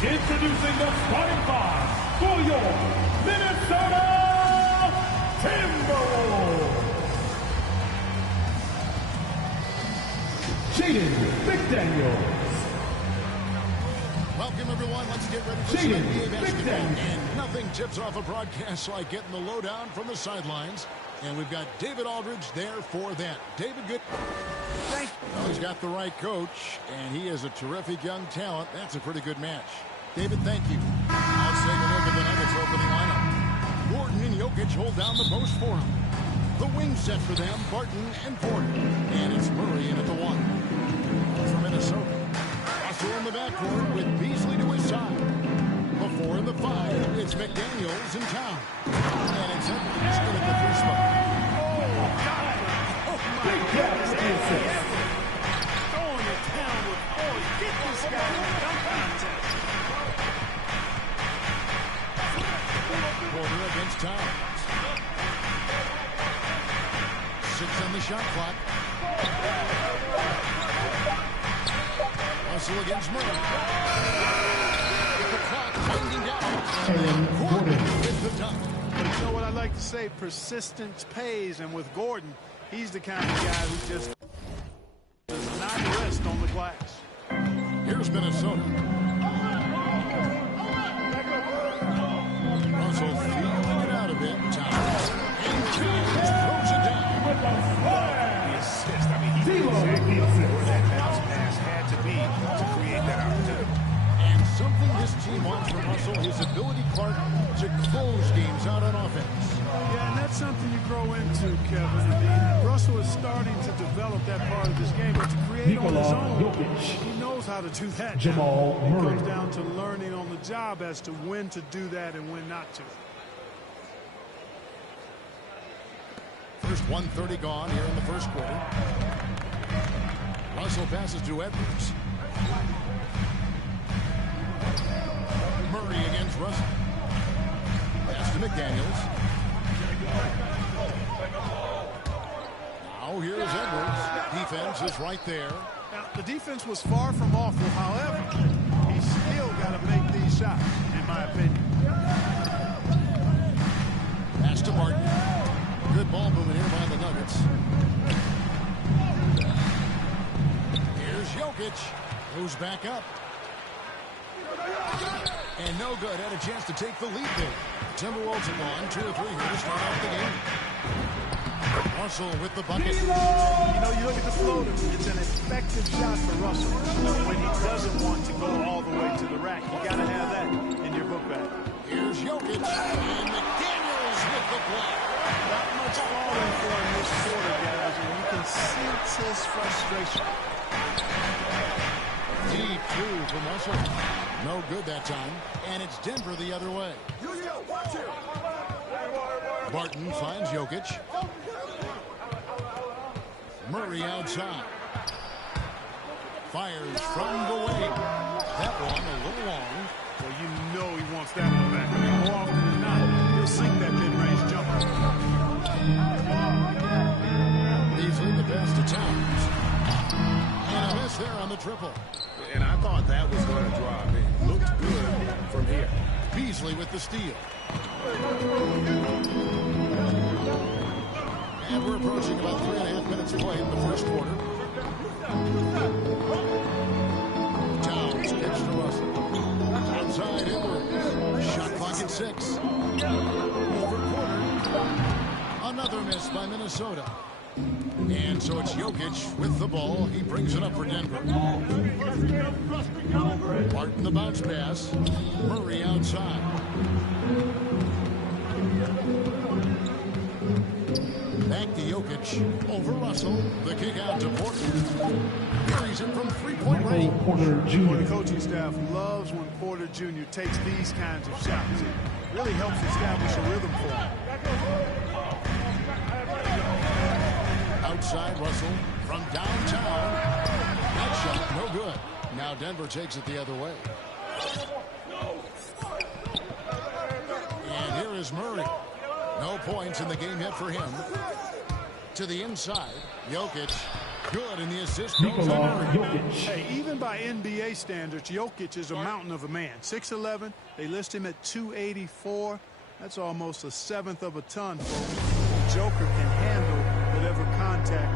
Introducing the starting five for your Minnesota Timberwolves. Jaden McDaniels. Welcome, everyone. Let's get ready for some NBA basketball. And nothing tips off a broadcast like getting the lowdown from the sidelines. And we've got David Aldridge there for that. David, good. Thank you. Well, he's got the right coach, and he is a terrific young talent. That's a pretty good match. David, thank you. Let's take a look at the Nuggets opening lineup. Gordon and Jokic hold down the post for him. The wing set for them, Barton and Porter. And it's Murray in at the 1. For Minnesota. Russell in the backcourt with Beasley to his side. Before in the 5, it's McDaniels in town. And it's Edwards in at the 3 spot. Big catch assist. Throwing it down with force. Get this guy in dunk contest. Porter against Towns. 6 on the shot clock. Russell against Murray. The clock winding down. Gordon with the dunk. But you know what I like to say? Persistence pays. And with Gordon, he's the kind of guy who just does not rest on the glass. Here's Minnesota. Russell feeling it out a bit. Towns. And Towns throws it down. With a slam. The assist. I mean, he knew exactly where that bounce pass had to be to create that opportunity. And something this team wants from Russell, his ability, Clark, to close games out on offense. Yeah, and that's something you grow into, Kevin. I mean, Russell is starting to develop that part of his game, but to create on his own, he knows how to do that. Jamal It Murray. comes down to learning on the job as to when to do that and when not to. First 1:30 gone here in the first quarter. Russell passes to Edwards. Murray against Russell. Pass to McDaniels. Now here's Edwards. Defense is right there. Now, the defense was far from awful. However, he's still got to make these shots, in my opinion. Pass to Barton. Good ball movement here by the Nuggets. Here's Jokic. Goes back up. And no good. Had a chance to take the lead there. Timberwolves have won 2 or 3 here to start off the game. Russell with the bucket. You know, you look at the floater. It's an effective shot for Russell. When he doesn't want to go all the way to the rack, you got to have that in your book bag. Here's Jokic. And McDaniels with the block. Not much falling for him this quarter, guys, and you can sense his frustration. Deep 2 from Russell. No good that time. And it's Denver the other way. Barton finds Jokic. Murray outside. Fires from the wing. That one a little long. Well, you know he wants that one back. I mean, more often than not, he'll sink that mid-range jumper. Beasley the pass to Towns. And a miss there on the triple. And I thought that was going to drop. It looked good from here. Beasley with the steal. And we're approaching about 3.5 minutes play in the first quarter. Towns kicks to Russell. Outside Edwards. Shot clock at 6. Over quarter. Another miss by Minnesota. And so it's Jokic with the ball. He brings it up for Denver. Barton the bounce pass. Murray outside. Back to Jokic. Over Russell. The kick out to Porter. Carries it from 3-point range. Porter The Jr. coaching staff loves when Porter Jr. takes these kinds of shots. It really helps establish a rhythm for him. Outside Russell from downtown. That shot no good. Now Denver takes it the other way. And here is Murray. No points in the game yet for him. To the inside. Jokic Good, and the assist goes to Murray. Hey, even by NBA standards, Jokic is a mountain of a man. 6'11", they list him at 284. That's almost a seventh of a ton, folks. The Joker can handle whatever contact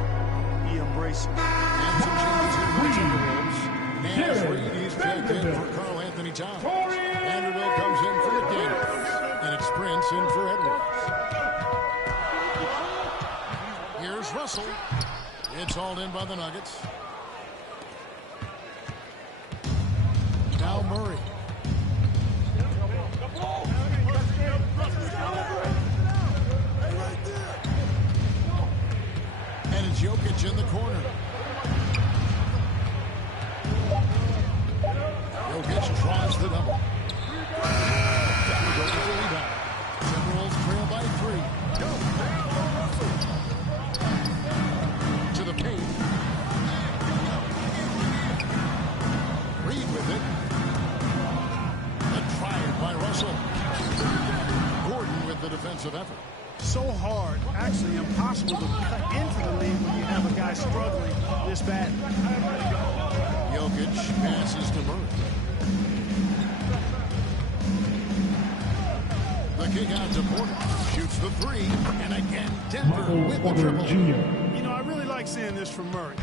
he embraces. And some changes here for the Timberwolves. Nash Reed, he's checked in for Karl Anthony Towns. Vanderbilt comes in for McDaniels. And it's Prince in for Edwards. Here's Russell. It's hauled in by the Nuggets. Now Murray. And it's Jokic in the corner. Jokic draws the double. Goes to the rebound. Timberwolves trail by 3. To the paint. Reed with it. A try by Russell. Gordon with the defensive effort. So hard, actually impossible to cut into the lead when you have a guy struggling this bad. Jokic passes to Murray. The kick out to Porter. Shoots the 3. And again, Denver with the triple. You know, I really like seeing this from Murray.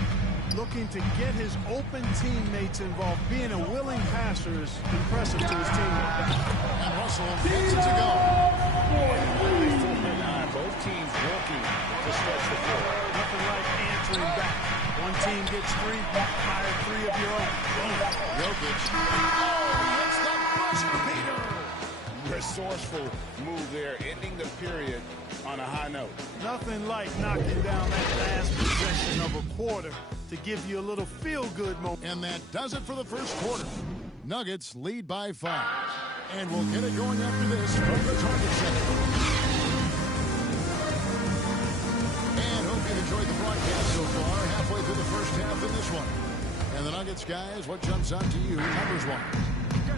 Looking to get his open teammates involved. Being a willing passer is impressive to his teammates. And Russell gets it to go. Both teams working to stretch the floor. Nothing like answering back. One team gets 3, fire 3 of your own. Jokic. Oh, hits the buzzer beater. Resourceful move there, ending the period on a high note. Nothing like knocking down that last possession of a quarter to give you a little feel-good moment. And that does it for the first quarter. Nuggets lead by 5. And we'll get it going after this from the Target Center. And hope you enjoyed the broadcast so far. Halfway through the first half in this one. And the Nuggets, guys, what jumps out to you numbers-wise?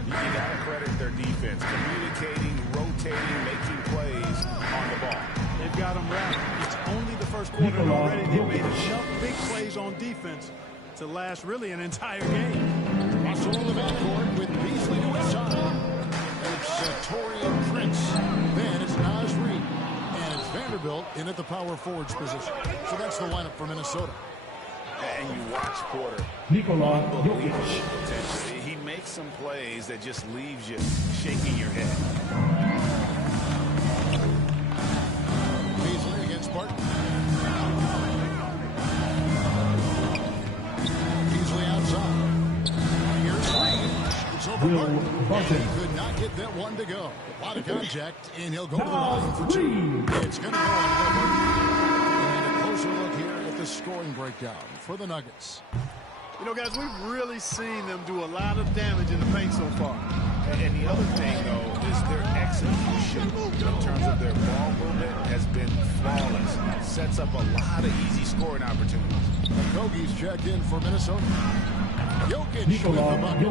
You got to credit their defense. Communicating, rotating, making plays on the ball. They've got them wrapped. It's only the first quarter already. They've made enough big plays on defense to last really an entire game. Russell in the backcourt with Beasley to his side. And it's Taurean Prince. Then it's Naz Reid. And it's Vanderbilt in at the power forwards position. So that's the lineup for Minnesota. And you watch Porter. Jokic. Potentially. He makes some plays that just leaves you shaking your head. Beasley against Barton. Beasley outside. Here's Reed. It's over Barton. He could not get that one to go. A lot of contact, and he'll go to the line for 2. It's going to go on Barton. And a closer look here at the scoring breakdown for the Nuggets. You know, guys, we've really seen them do a lot of damage in the paint so far. And the other thing, though, is their execution in terms of their ball movement has been flawless. Sets up a lot of easy scoring opportunities. Kogi's checked in for Minnesota. Jokic with the bucket.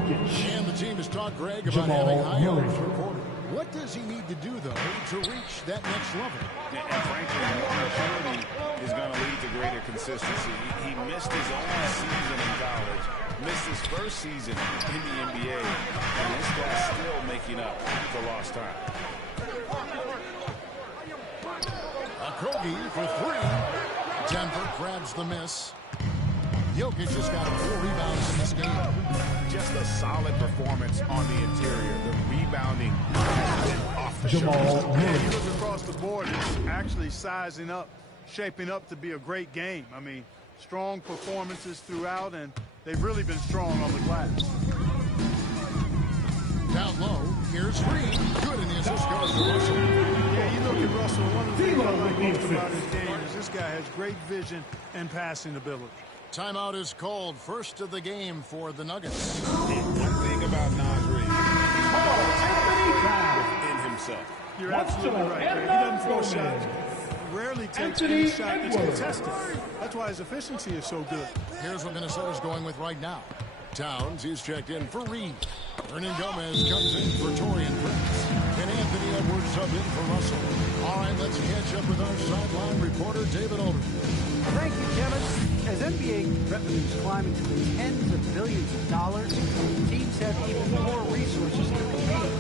And the team has talked Greg about having high hopes for Porter. What does he need to do, though, to reach that next level? And frankly, that maturity is going to lead to greater consistency. He missed his only season in college, missed his first season in the NBA, and this guy's still making up for lost time. Kogi for 3. Denver grabs the miss. Jokic just got 4 rebounds in this game. Just a solid performance on the interior. The rebounding has been off the shoulders. Yeah, you look across the board, it's actually sizing up, shaping up to be a great game. I mean, strong performances throughout, and they've really been strong on the glass. Down low, here's Reed. Good, and the assist goes to Russell. Yeah, you look at Russell, one of the things I like most about his game is this guy has great vision and passing ability. Timeout is called. First of the game for the Nuggets. And one thing about Naz Reid, within himself. You're absolutely right. He doesn't force shots. He rarely takes any shot that's contested. That's why his efficiency is so good. Here's what Minnesota's going with right now. Towns is checked in for Reed. Hernan Gomez comes in for Taurean Prince. And Anthony Edwards subbed in for Russell. All right, let's catch up with our sideline reporter, David Aldridge. Thank you, Kevin. As NBA revenues climb into the tens of billions of dollars, teams have even more resources to compete.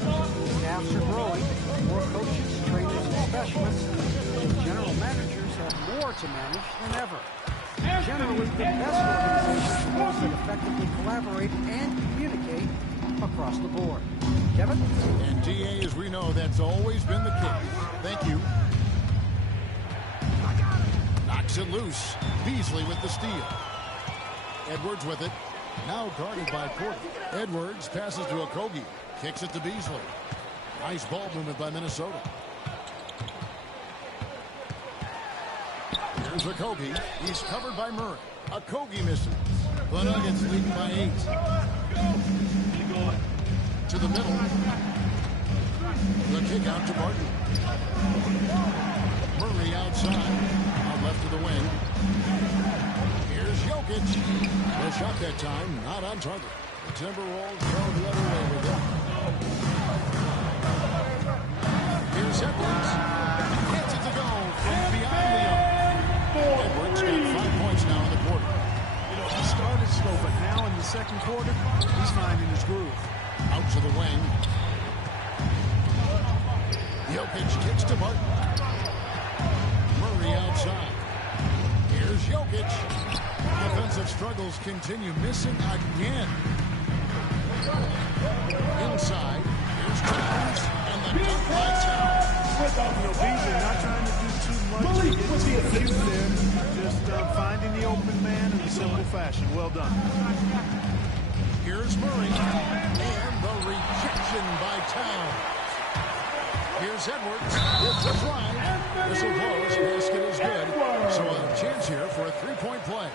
Staffs are growing, more coaches, trainers, and specialists, and general managers have more to manage than ever. Generally, the best organizations are those that effectively collaborate and communicate across the board. Kevin? And DA, as we know, that's always been the case. Thank you. Knocks it loose. Beasley with the steal. Edwards with it. Now guarded by Porter. Edwards passes to Okogie. Kicks it to Beasley. Nice ball movement by Minnesota. Here's Okogie. He's covered by Murray. Okogie misses. The Nuggets leading by 8. To the middle. The kick out to Barton. Murray outside. On left of the wing. Here's Jokic. No shot that time. Not on target. The Timberwolves go the other way with it. Here's Edwards. Gets it to go from behind the arc. Edwards got 5 points now in the quarter. You know, he started slow, but now in the second quarter, he's finding his groove. Out to the wing. Jokic kicks to Barton. Murray outside. Here's Jokic. Offensive struggles continue. Missing again. Inside. Here's Towns. And the dunk by Towns. You know, Beasley not trying to do too much to get too cute there. Just finding the open man in a simple fashion. Well done. Here's Murray. And the rejection by Towns. Here's Edwards. It's the try. This will close. Basket is good. So a chance here for a three-point play.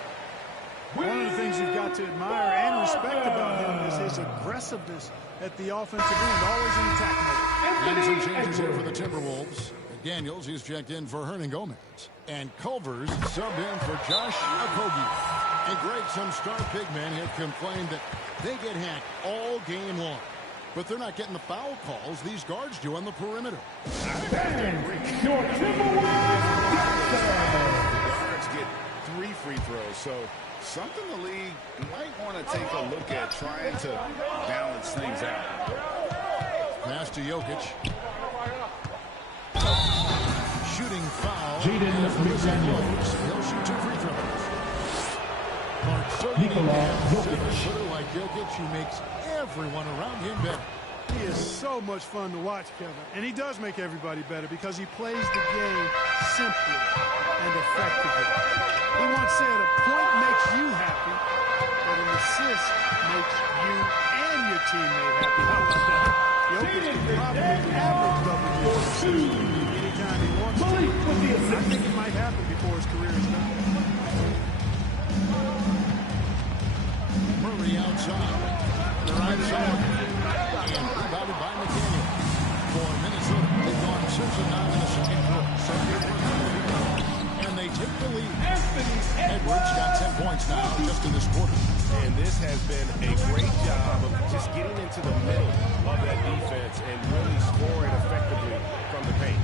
One of the things you've got to admire and respect about him is his aggressiveness at the offensive end, always in attack mode. And some changes here for the Timberwolves. McDaniels, he's checked in for Hernan Gomez. And Culver's subbed in for Josh Okogie. And Greg, some star big men have complained that they get hacked all game long. But they're not getting the foul calls these guards do on the perimeter. Your Timberwolves Guards get 3 free throws, so something the league might want to take a look at trying to balance things out. Pass to Jokic. Shooting foul. He'll shoot 2 free throws. Mark Jokic, like Jokic, who makes everyone around him better. He is so much fun to watch, Kevin. And he does make everybody better because he plays the game simply and effectively. He once said a point makes you happy, but an assist makes you and your teammate happy. How about that? Jokic can probably average double digits anytime he wants to. I think it might happen before his career is done. Murray outside. They're outside. And rebounded by McDaniel. For Minnesota, they've gone 6-9 in the second quarter. And they take the lead. Edwards got 10 points now just in this quarter. And this has been a great job of just getting into the middle of that defense and really scoring effectively from the paint.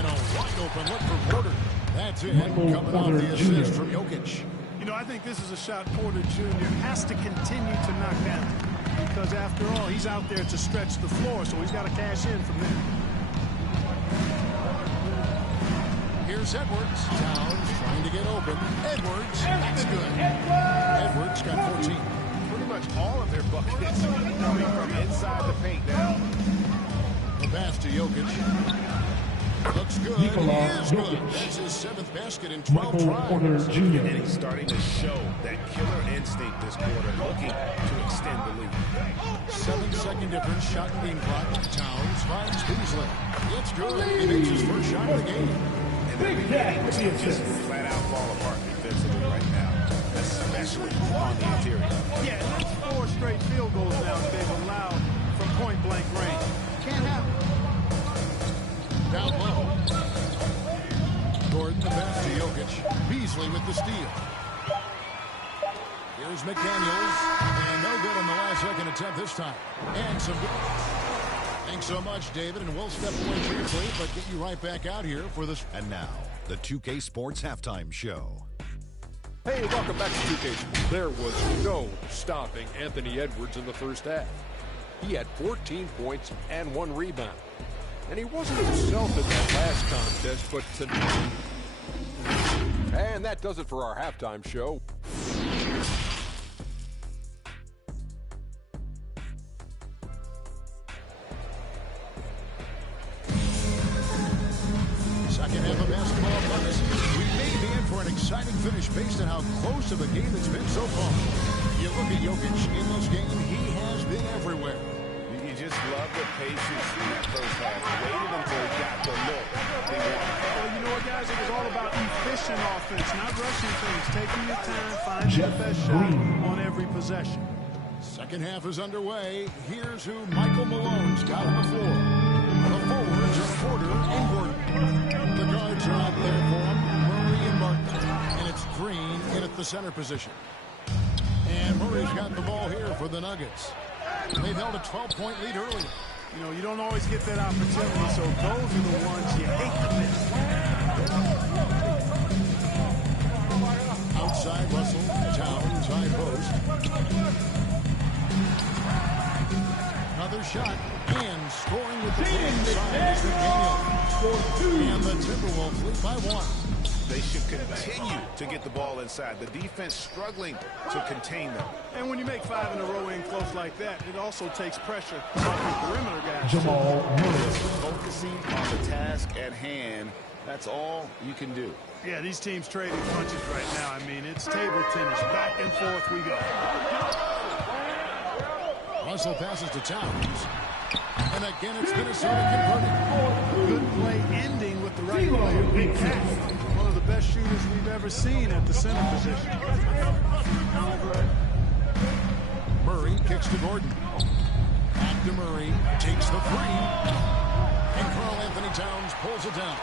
And a wide open look for Porter. That's it. Coming off the assist from Jokic. You know, I think this is a shot Porter Jr. has to continue to knock down. Because after all, he's out there to stretch the floor, so he's got to cash in from there. Here's Edwards. Towns trying to get open. Edwards. That's good. Edwards got 14. Pretty much all of their buckets coming from inside the paint now. The pass to Jokic. Looks good. He is good. That's his 7th basket in 12 tries. And he's starting to show that killer instinct this quarter, looking to extend the lead. 7-second difference. Shot and beam clock. Towns finds Beasley. It's good. He makes his first shot of the game. And they're beginning to just flat out fall apart defensively right now, especially on the interior. Yeah, that's 4 straight field goals now that they've allowed from point-blank range. Can't happen. Down low. Gordon the pass to Jokic. Beasley with the steal. Here's McDaniels. And no good on the last second attempt this time. And some good. Thanks so much, David, and we'll step away briefly, but get you right back out here for this. And now, the 2K Sports Halftime Show. Hey, welcome back to 2K Sports. There was no stopping Anthony Edwards in the first half. He had 14 points and 1 rebound. And he wasn't himself in that last contest, but tonight. And that does it for our halftime show. Second half of basketball upon us. We may be in for an exciting finish based on how close of a game it's been so far. You look at Jokic in this game, he has been everywhere. You just love the patience in that first half. Waited until he got the look they wanted. Well, you know what, guys? It was all about efficient offense, not rushing things, taking your time, finding the best shot on every possession. Second half is underway. Here's who Michael Malone's got on the floor. The forwards are Porter and Gordon. The guards are out there for him, Murray and Martin. And it's Green in at the center position. And Murray's got the ball here for the Nuggets. They've held a 12-point lead earlier. You know, you don't always get that opportunity, so those are the ones you hate to miss. Outside, Russell, Towns, high post. Another shot, and scoring with the inside is McDaniel. And the Timberwolves lead by 1. They should continue to get the ball inside. The defense struggling to contain them. And when you make 5 in a row in close like that, it also takes pressure off the perimeter guys. Focusing on the task at hand, that's all you can do. Yeah, these teams trading punches right now. I mean, it's table tennis. Back and forth we go. Russell passes to Towns. And again, it's Minnesota converting. Good play ending with the right player. Big pass. One of the best shooters we've ever seen at the center position. Murray kicks to Gordon. Back to Murray. Takes the three. And Karl Anthony Towns pulls it down.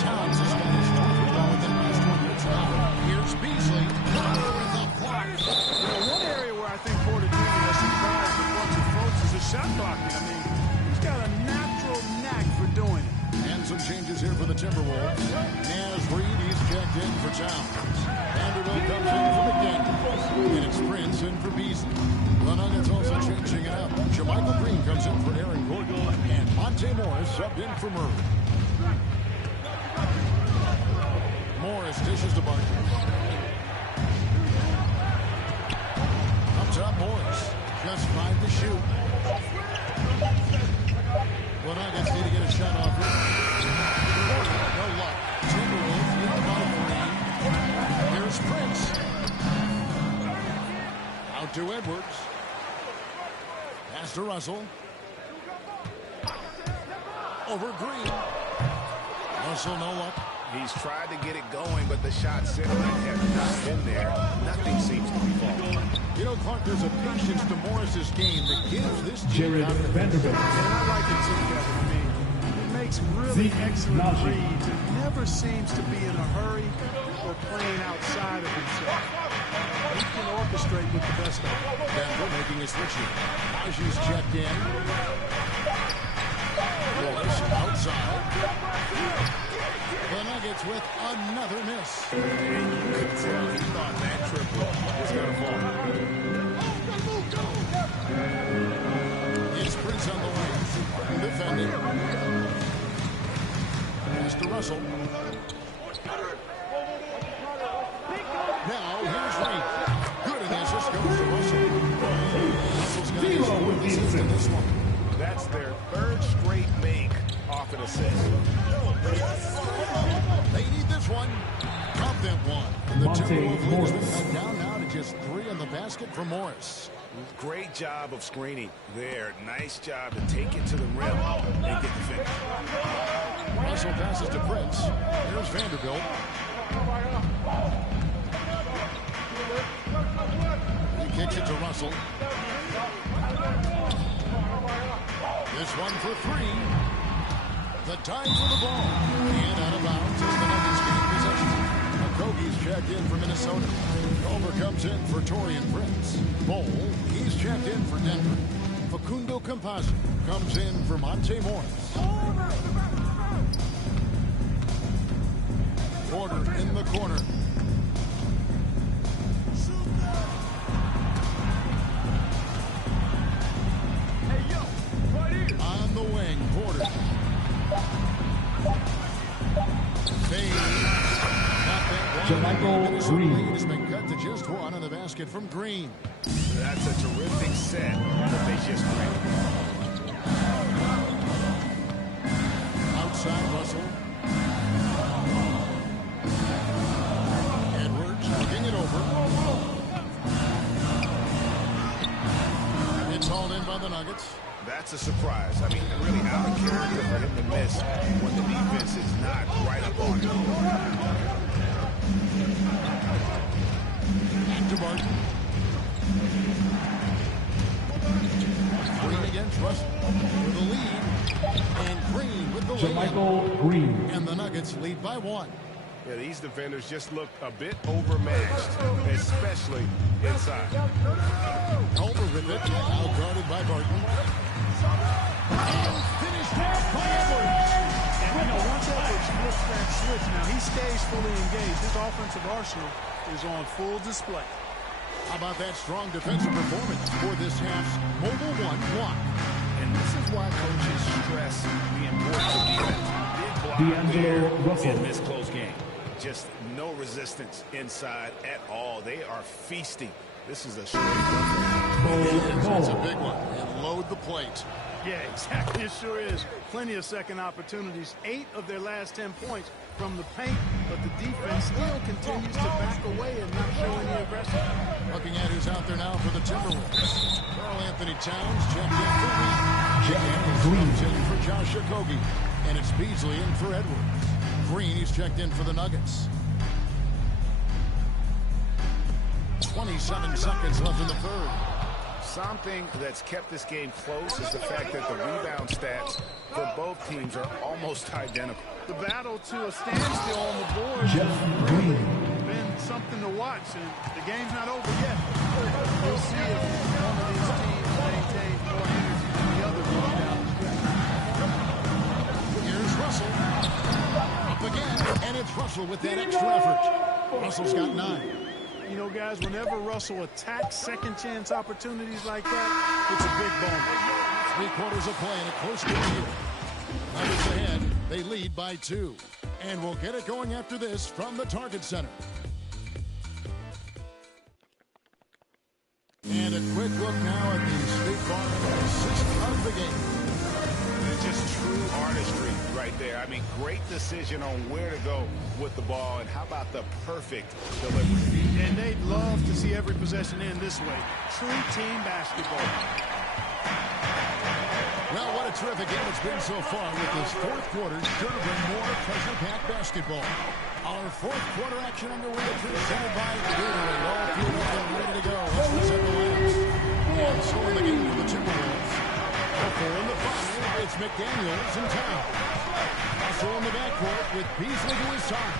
Towns has got his fourth rebound with that last 1 minutes now. Here's Beasley. With the block. You know, one area where I think Porter Jr. has surprised a bunch of folks is his shot blocking. I mean, he's got a natural knack for doing it. And some changes here for the Timberwolves. Naz Reid, he's checked in for Towns. Vanderbilt comes in for McDaniel. And it's Prince in for Beasley. The Nuggets also changing it up. Jermichael Green comes in for Aaron Gordon. And Monte Morris subbed in for Murray. Morris dishes to Barton. Up top, Morris. Just 5 to shoot. The Nuggets need to get a shot off here. No luck. Timberwolves lead by 3. Here's Prince. Out to Edwards. Pass to Russell. Over Green. Russell, no luck. He's tried to get it going, but the shot center has not been there. Nothing seems to be falling. You know, Clark, there's a patience to Morris's game that gives this team Vanderbilt. And I like it too, Kevin. I mean, it makes really excellent reads and never seems to be in a hurry or playing outside of himself. He can orchestrate with the best of them. Denver making a switch here. Aji's checked in. Morris outside. The Nuggets with another miss. And you could tell he thought that triple was going to fall. It's Prince on the wing. Defending. Pass to Russell. Now here's Reid. Good, and the assist goes to Russell. Russell's got his fourth assist in this one. That's their 3rd straight make off an assist. They need this one. Drop that one. And the Timberwolves lead has been cut down now to just 3 on the basket for Morris. Great job of screening there. Nice job to take it to the rim and get the finish. Russell passes to Prince. Here's Vanderbilt. He kicks it to Russell. This one for 3. The time for the ball. And out of bounds as the Nuggets gain possession. Okogie's checked in for Minnesota. Culver comes in for Taurean Prince. Bowl, he's checked in for Denver. Facundo Campazzo comes in for Monte Morris. Porter in the corner. On the wing, Porter. Michael Green has been cut to just one on the basket from Green. That's a terrific set that they just made. Outside Russell. Edwards looking it over. It's hauled in by the Nuggets. That's a surprise. I mean, really out of character for him to miss when the defense is not right up on him. Back to Barton. Green against Russell for the lead. And Green with the lead. Michael Green. And the Nuggets lead by 1. Yeah, these defenders just look a bit overmatched, especially inside. Over with it. Now guarded by Barton. And finished off by Edwards. And once Edwards flips that switch, now he stays fully engaged. His offensive arsenal is on full display. How about that strong defensive performance for this half's Mobile 1 block? And this is why coaches stress the importance of defense. D'Angelo Russell in this close game. Just no resistance inside at all. They are feasting. This is a straight That's a big one. And load the plate. Yeah, exactly. It sure is. Plenty of second opportunities. 8 of their last 10 points from the paint, but the defense still continues to back away and not show any aggression. Looking at who's out there now for the Timberwolves. Karl Anthony Towns checked in for Green. Jack in for Josh Okogie. And it's Beasley in for Edwards. Green, he's checked in for the Nuggets. 27 seconds left in the third. Something that's kept this game close is the fact that the rebound stats for both teams are almost identical. The battle to a standstill on the board has really been something to watch, and the game's not over yet. We'll see if one of these teams maintains more energy than the other going down the stretch. Here's Russell. Up again, and it's Russell with that extra effort. Russell's got 9. You know, guys, whenever Russell attacks second chance opportunities like that, it's a big bonus. 3 quarters of play in a close game here. Nuggets ahead. They lead by 2. And we'll get it going after this from the Target Center. And a quick look now at the State Farm assist of the game. Just true artistry right there. I mean, great decision on where to go with the ball, and how about the perfect delivery. And they'd love to see every possession end this way. True team basketball. Well, what a terrific game it's been so far with this fourth quarter. Sure to bring more pressure-packed basketball. Our fourth quarter action underway, presented by Gatorade. All fueled up and ready to go. Let's present the lineups. And so in the game for the Timberwolves. In the final, it's McDaniels in town. Also in the backcourt with Beasley to his side.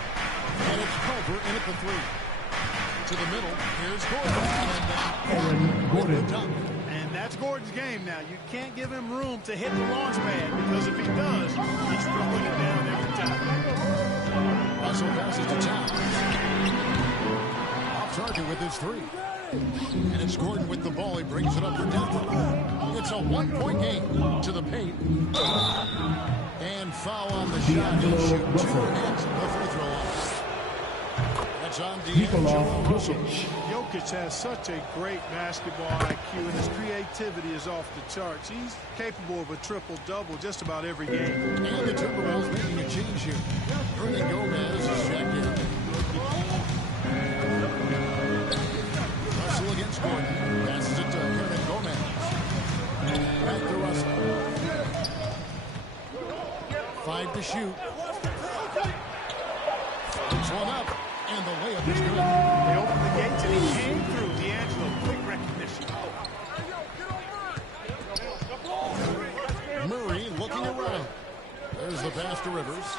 And it's Culver in at the 3. To the middle, here's Gordon. And Gordon with the dunk. And that's Gordon's game now. You can't give him room to hit the launch pad, because if he does, he's throwing it down every time. Russell passes to Towns. Off target with his 3. And it's Gordon with the ball. He brings it up for Denver. It's a 1-point game to the paint. And foul on the shot. He'll shoot 2 at the free throw line. That's on D'Angelo Russell. Jokic has such a great basketball IQ, and his creativity is off the charts. He's capable of a triple-double just about every game. And the Timberwolves making a change here. Hernan Gomez is checked in. Russell against Gordon. Passes it to Hernan Gomez. Back to Russell. 5 to shoot. Puts one up, and the layup is good. They opened the gates, and he came through. D'Angelo, quick recognition. Murray looking around. There's the pass to Rivers.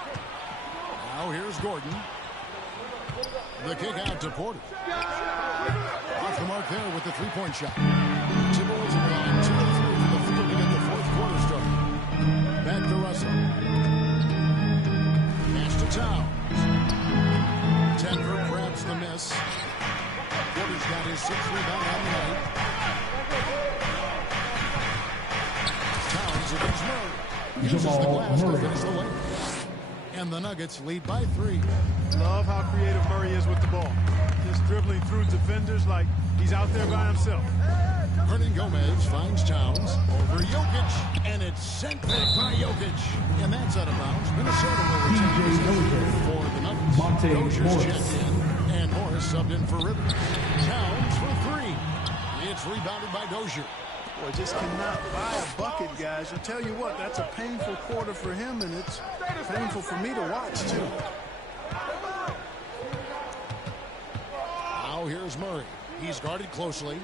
Now here's Gordon. The kick out to Porter. Off the mark there with the 3-point shot. Timberwolves are on 2-3 for the to Russell. Pass to Towns. Denver grabs the miss. Porter's got his 6th rebound on the night. Towns against Murray. Uses the glass to finish the layup. And the Nuggets lead by 3. Love how creative Murray is with the ball. Just dribbling through defenders like he's out there by himself. Hernan Gomez finds Towns over Jokic, and it's sent back by Jokic. And that's out of bounds. Minnesota will return possession for the Nuggets. Dozier's checked in, and Morris subbed in for Rivers. Towns for 3. It's rebounded by Dozier. Boy, just cannot buy a bucket, guys. I'll tell you what, that's a painful quarter for him, and it's painful for me to watch, too. Now here's Murray. He's guarded closely.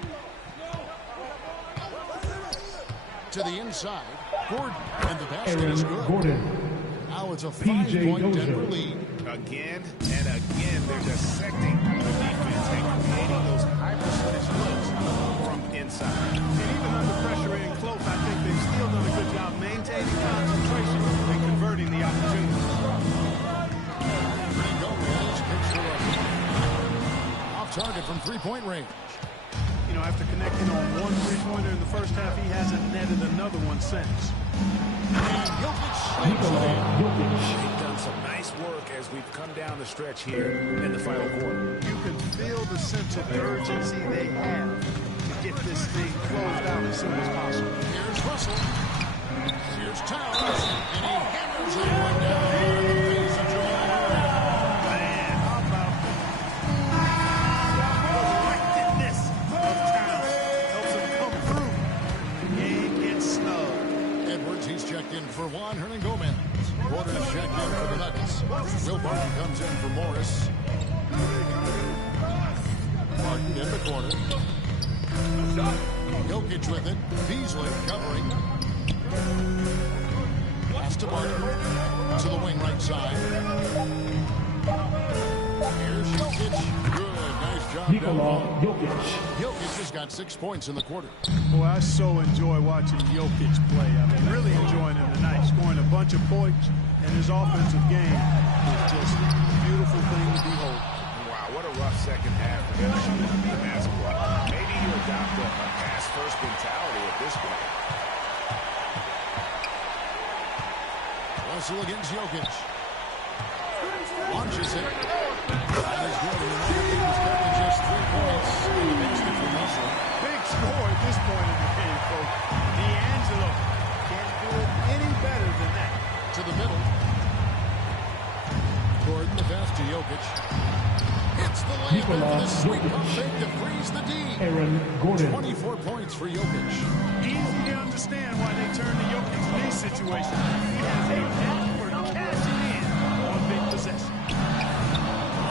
To the inside. Gordon, and the basket is good. Now it's a 5-point Denver lead. Again and again, they're dissecting the defense and creating those high-percentage looks from inside. And even under pressure in close, I think they've still done a good job maintaining concentration and converting the opportunity. Gomez picks for Russell. Off target from three-point range. You know, after connecting on one three-pointer in the first half, he hasn't netted another one since. And Jokic. They've done some nice work as we've come down the stretch here in the final quarter. You can feel the sense of urgency they have to get this thing closed out as soon as possible. Here's Russell. Here's Towns. And he hammers that one down in the face of Jamal Murray. Man, how about the collectedness of Towns? Helps him come through. The game gets snug. Edwards, he's checked in for Juan. Hernan Gomez. Porter's checked in for the Nuggets. Will Barton comes in for Morris. Barton in the corner. Jokic with it. Beasley covering. Pass to Barton. To the wing right side. Here's Jokic. Good. Nice job. Jokic has got 6 points in the quarter. Boy, I so enjoy watching Jokic play. I mean, really enjoying him tonight. Scoring a bunch of points, and his offensive game is just a beautiful thing to behold. Wow, what a rough second half for him shooting the basketball. Maybe you adopt a pass-first mentality at this point. Russell against Jokic. Launches it. That is good. And the Nuggets got to just 3 points in the basket for Russell. Big score at this point in the game, folks. D'Angelo can't do it any better than that. To the middle. Gordon, the pass to Jokic. Hits the layup for the sweep pump fake to freeze the D. 24 points for Jokic. Easy to understand why they turn to Jokic in these situations. He has a knack for cashing in on big possession.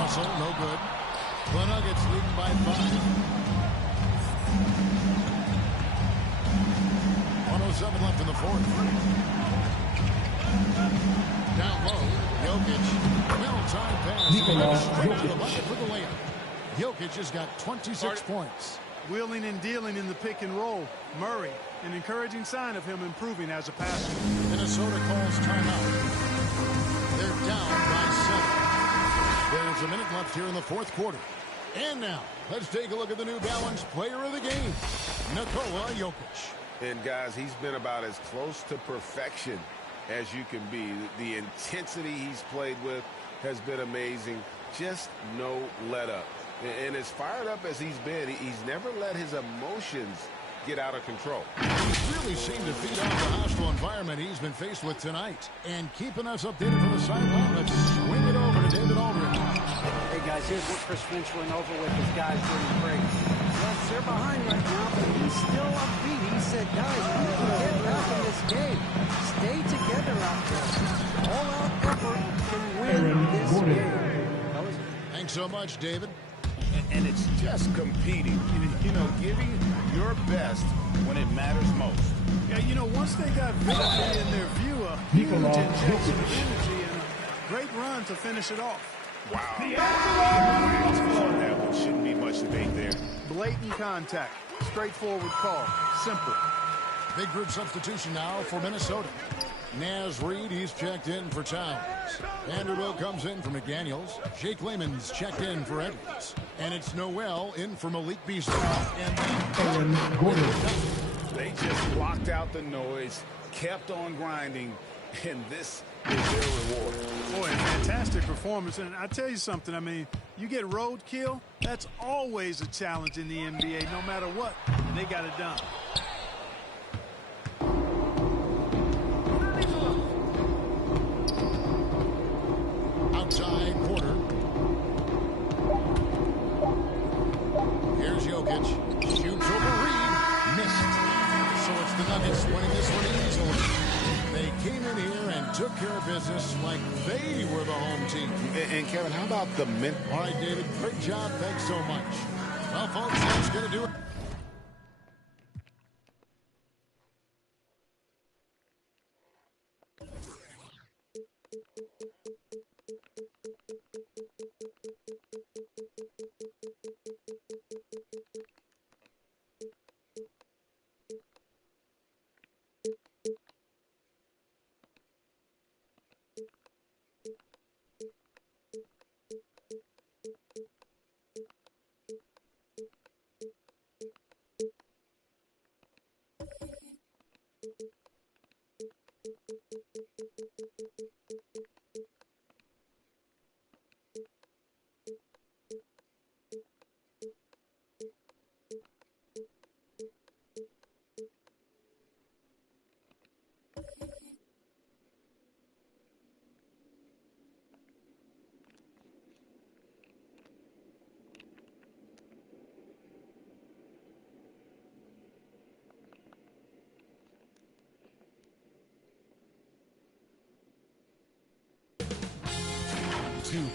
Russell, no good. The Nuggets leading by 5. 1:07 left in the fourth. Down low, Jokic. Well-timed pass. Straight to the bucket for the layup. Jokic has got 26 points. Wheeling and dealing in the pick and roll. Murray, an encouraging sign of him improving as a passer. Minnesota calls timeout. They're down by 7. There's a minute left here in the fourth quarter. And now, let's take a look at the New Balance player of the game, Nikola Jokic. And guys, he's been about as close to perfection as you can be. The intensity he's played with has been amazing. Just no let up. And as fired up as he's been, he's never let his emotions get out of control. He's really seemed to feed off the hostile environment he's been faced with tonight. And keeping us updated from the sideline, let's swing it over to David Aldridge. Hey, guys, here's what Chris Finch went over with his guys during the break. Yes, they're behind right now, but he's still upbeat. He said, guys, we can get back in this game. Stay together out there. All-out effort can win this game. Thanks so much, David. And it's just competing, you know, giving your best when it matters most. Yeah, you know, once they got victory in their view, a huge injection of energy and a great run to finish it off. Wow. That one shouldn't be much debate there. Blatant contact. Straightforward call. Simple. Big group substitution now for Minnesota. Naz Reid, he's checked in for Towns. Vanderbilt comes in for McDaniels. Jake Layman's checked in for Edwards. And it's Noel in for Malik Beasley. And They just blocked out the noise, kept on grinding, and this is their reward. Boy, a fantastic performance. And I tell you something, I mean, you get roadkill, that's always a challenge in the NBA, no matter what. And they got it done. outside Porter. Here's Jokic. Shoots over Reed. Missed. So it's the Nuggets winning this one easily. They came in here and took care of business like they were the home team. And Kevin, how about the men? All right, David, great job. Thanks so much. Well, folks, that's going to do it.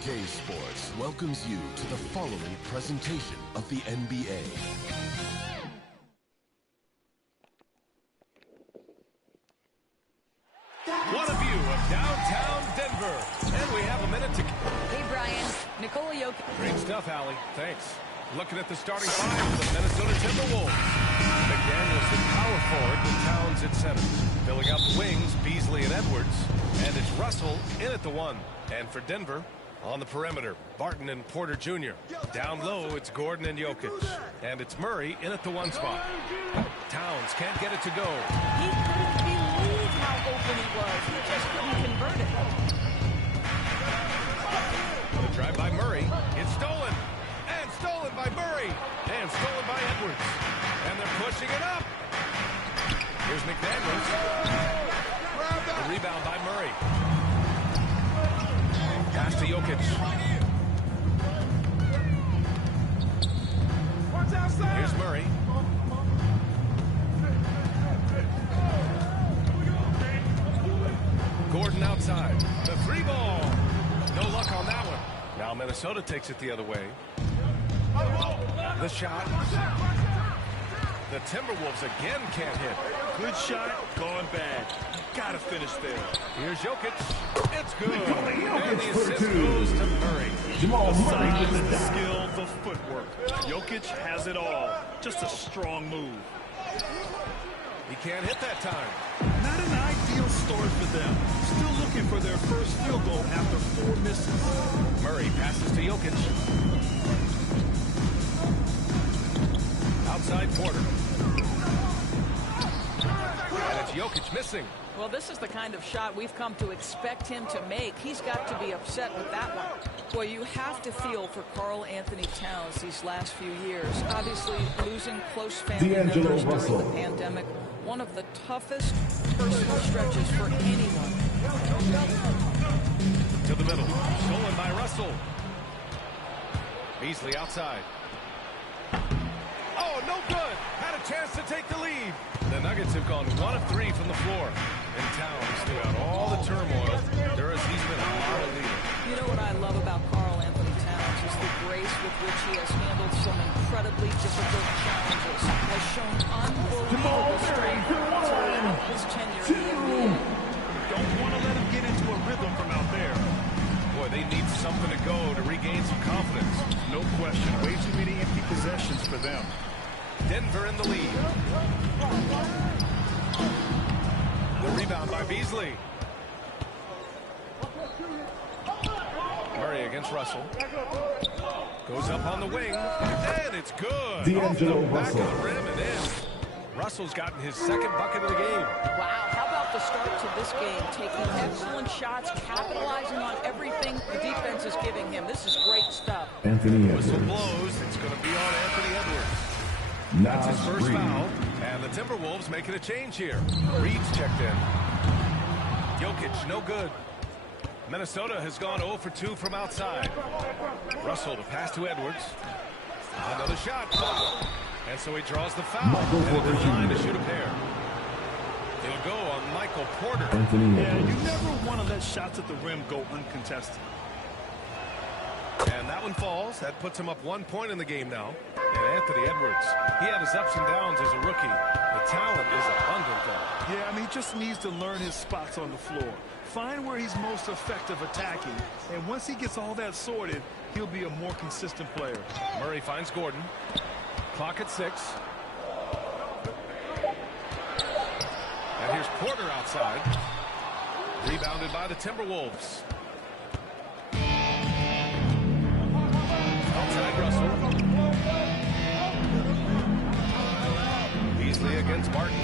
OKC Sports welcomes you to the following presentation of the NBA. What a view of downtown Denver. And we have a minute to... Hey, Brian. Nikola Jokic. Great stuff, Allie. Thanks. Looking at the starting five for the Minnesota Timberwolves. McDaniels, the power forward, with Towns at center. Filling out the wings, Beasley and Edwards. And it's Russell in at the one. And for Denver, on the perimeter, Barton and Porter Jr. Down low, it's Gordon and Jokic. And it's Murray in at the one spot. Towns can't get it to go. He couldn't believe how open he was. He just couldn't convert it. The drive by Murray. It's stolen. And stolen by Murray. And stolen by Edwards. And they're pushing it up. Here's McDaniels. The rebound by Murray. Pass to Jokic. Here's Murray. Gordon outside. The three ball. No luck on that one. Now Minnesota takes it the other way. The shot. The Timberwolves again can't hit. Good shot, gone bad. Gotta finish there. Here's Jokic. It's good. And the assist goes to Murray. The size, the skill, the footwork. Jokic has it all. Just a strong move. He can't hit that time. Not an ideal start for them. Still looking for their first field goal after 4 misses. Murray passes to Jokic. Outside Porter. And it's Jokic missing. Well, this is the kind of shot we've come to expect him to make. He's got to be upset with that one. Boy, you have to feel for Karl Anthony Towns these last few years. Obviously, losing close family members during the pandemic, one of the toughest personal stretches for anyone. To the middle. Stolen by Russell. Beasley outside. Oh, no good. Had a chance to take the lead. The Nuggets have gone 1 of 3 from the floor. And Towns, throughout all the turmoil, he's been a solid leader. You know what I love about Karl Anthony Towns is the grace with which he has handled some incredibly difficult challenges. Has shown unbelievable strength throughout his tenure in the NBA. Don't want to let him get into a rhythm from out there. Boy, they need something to go to regain some confidence. No question. Way too many empty possessions for them. Denver in the lead. The rebound by Beasley. Murray against Russell. Goes up on the wing, and it's good. D'Angelo Back of the Russell. rim and in. Russell's gotten his second bucket of the game. Wow, how about the start to this game? Taking excellent shots, capitalizing on everything the defense is giving him. This is great stuff. Anthony Whistle Edwards. blows. It's going to be on Anthony Edwards. That's his first foul. And the Timberwolves making a change here. Reed's checked in. Jokic, no good. Minnesota has gone 0 for 2 from outside. Russell to pass to Edwards. Another shot. And so he draws the foul. Headed to the line to shoot a pair. It'll go on Michael Porter. Yeah, you never want to let shots at the rim go uncontested. And that one falls. That puts him up 1 point in the game now. And Anthony Edwards, he had his ups and downs as a rookie. The talent is abundant, though. Yeah, I mean, he just needs to learn his spots on the floor. Find where he's most effective attacking. And once he gets all that sorted, he'll be a more consistent player. Murray finds Gordon. Clock at 6. And here's Porter outside. Rebounded by the Timberwolves. Outside Russell. Beasley against Martin.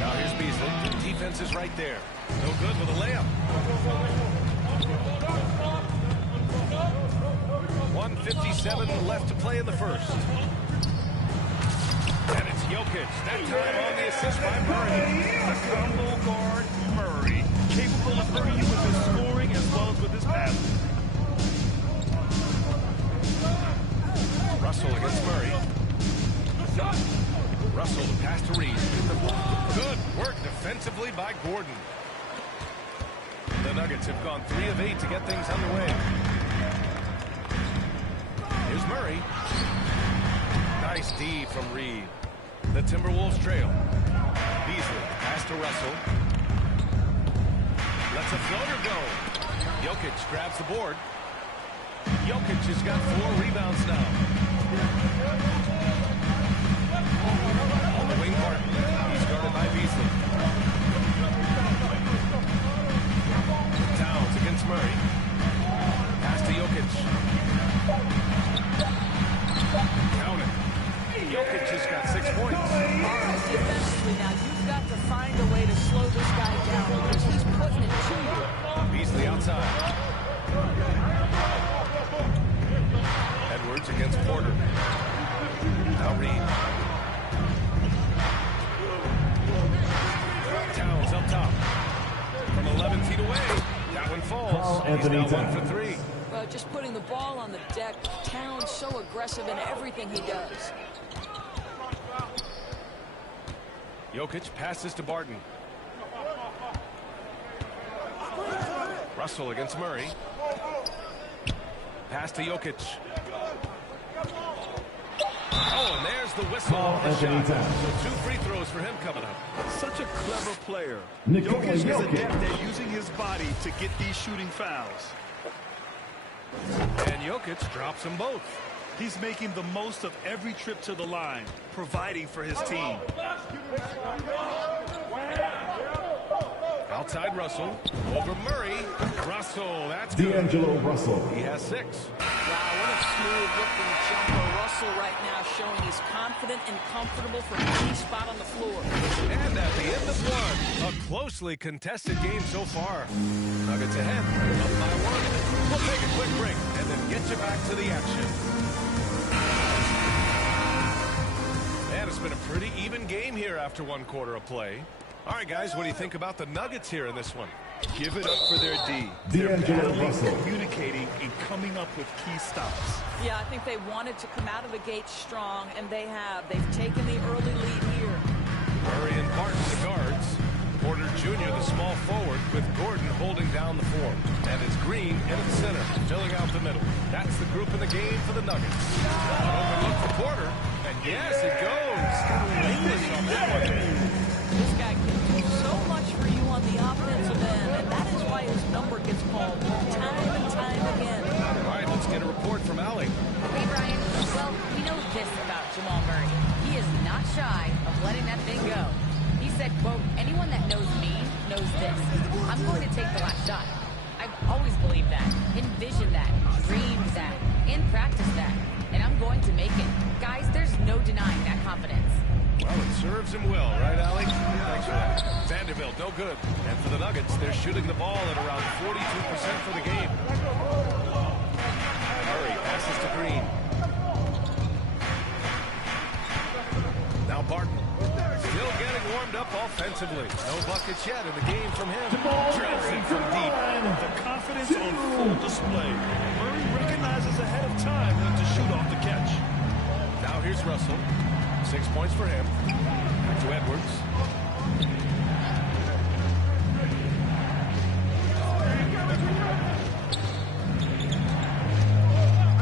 Now here's Beasley. The defense is right there. No good with a layup. 1:57 left to play in the first. And it's Jokic. That time on the assist by Murray. The combo guard, Murray. Capable of hurting you with his scoring as well as with his passing. Russell against Murray. Russell to pass to Reed. Good work defensively by Gordon. The Nuggets have gone 3 of 8 to get things underway. Here's Murray. Nice D from Reed. The Timberwolves trail. Beasley pass to Russell. Lets a floater go. Jokic grabs the board. Jokic has got 4 rebounds now. On the wing part. He's guarded by Beasley. Towns against Murray. Pass to Jokic. Count it. Jokic has got 6 points. All right, defensively now, you've got to find a way to slow this guy down because he's putting it to you. Beasley outside. Edwards against Porter. Now Reed. Towns up top. From 11 feet away. That one falls. He's now 1 for 3. Just putting the ball on the deck. Towns so aggressive in everything he does. Jokic passes to Barton. Russell against Murray. Pass to Jokic. Oh, and there's the whistle on the shot. So 2 free throws for him coming up. Such a clever player. Jokic is adept at using his body to get these shooting fouls. And Jokic drops them both. He's making the most of every trip to the line, providing for his team. Outside Russell. Over Murray. Russell, that's good. D'Angelo Russell. He has 6. Wow, what a smooth-looking jumper. Russell right now showing he's confident and comfortable from any spot on the floor. And at the end of 1, a closely contested game so far. Nuggets ahead, up by 1. We'll take a quick break and then get you back to the action. And it's been a pretty even game here after 1 quarter of play. All right, guys, what do you think about the Nuggets here in this one? Give it up for their D. They're D'Angelo battling, Russell. communicating, and coming up with key stops. Yeah, I think they wanted to come out of the gate strong, and they have. They've taken the early lead here. Murray and Barton, the guards. Porter Jr., the small forward, with Gordon holding down the form. And it's Green in the center, filling out the middle. That's the group in the game for the Nuggets. An open look for Porter. And yes, it goes. Got a little English on that one. This guy can do so much for you on the offensive end, and that is why his number gets called time and time again. All right, let's get a report from Allie. Hey, Brian. Well, we know this about Jamal Murray. He is not shy of letting that thing go. He said, quote, anyone that knows me knows this. I'm going to take the last shot. I've always believed that, envisioned that, dreamed that, and practiced that. And I'm going to make it. Guys, there's no denying that confidence. Well, it serves him well, right, Allie? Thanks for that. Vanderbilt, no good. And for the Nuggets, they're shooting the ball at around 42% for the game. Murray passes to Green. Now Barton. Still getting warmed up offensively. No buckets yet in the game from him. Drills it from deep. The confidence on full display. Murray recognizes ahead of time when to shoot off the catch. Now here's Russell. 6 points for him. Back to Edwards.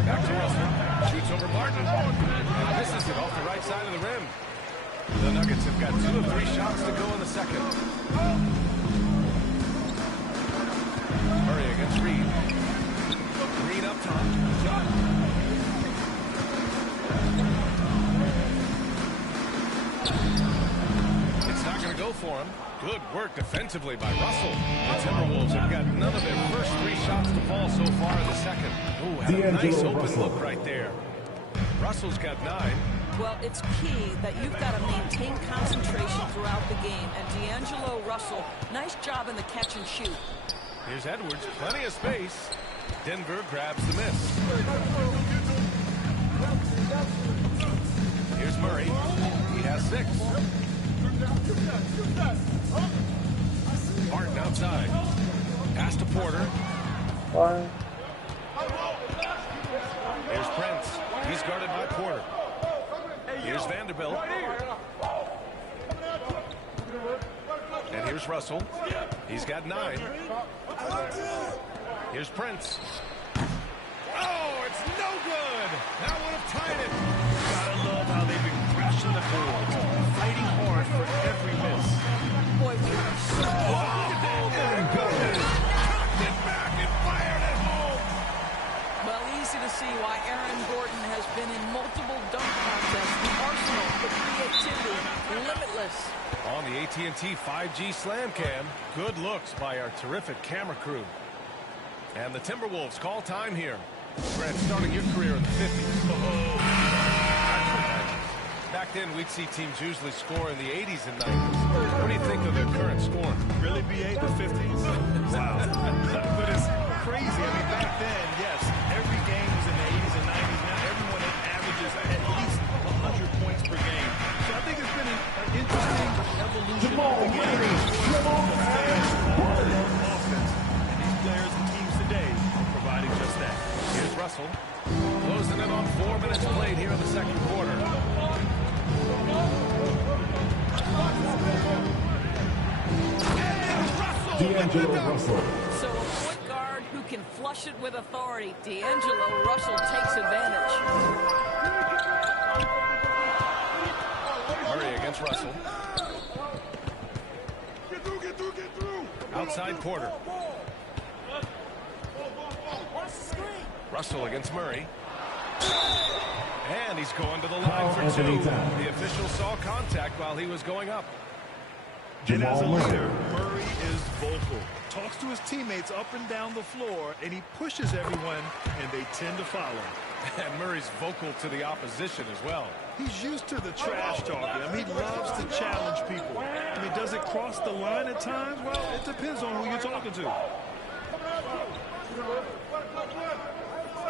Back to Russell. Shoots over Barton. And misses it off the right side of the rim. The Nuggets have got 2 of 3 shots to go in the second. Murray against Reed. Green up top. It's not going to go for him. Good work defensively by Russell. The Timberwolves have got none of their first 3 shots to fall so far in the second. Ooh, had a nice open look right there. Russell's got 9. Well, it's key that you've got to maintain concentration throughout the game. And D'Angelo Russell, nice job in the catch and shoot. Here's Edwards, plenty of space. Denver grabs the miss. Here's Murray. He has 6. Martin outside. Pass to Porter. Here's Prince. He's guarded by Porter. Here's Vanderbilt. And here's Russell. He's got 9. Here's Prince. Oh, it's no good. That would have tied it. Gotta love how they've been crashing the boards, fighting hard for every miss. Boy, we are so There it goes. Cocked it back and fired it home. well, easy to see why Aaron Gordon has been in multiple dunk contests. The arsenal, the creativity, limitless. On the AT&T 5G Slam Cam, good looks by our terrific camera crew. And the Timberwolves call time here. Grant, starting your career in the 50s. Back then, we'd see teams usually score in the 80s and 90s. What do you think of their current score? Really, B.A., the 50s? Wow. But it's crazy. I mean, back then, yes, every game was in the 80s and 90s. Now everyone averages at least 100 points per game. So I think it's been an interesting evolution of the game. Offense. And these players and teams today are providing just that. Here's Russell. Closing in on 4 minutes played here in the second quarter. D'Angelo Russell. So a point guard who can flush it with authority. D'Angelo Russell takes advantage. Murray against Russell. Get through. Outside Porter. Russell against Murray. And he's going to the line for 2. The official saw contact while he was going up. And as a leader, Murray is vocal. Talks to his teammates up and down the floor, and he pushes everyone, and they tend to follow. And Murray's vocal to the opposition as well. He's used to the trash talking. I mean, he loves to challenge people. I mean, does it cross the line at times? Well, it depends on who you're talking to.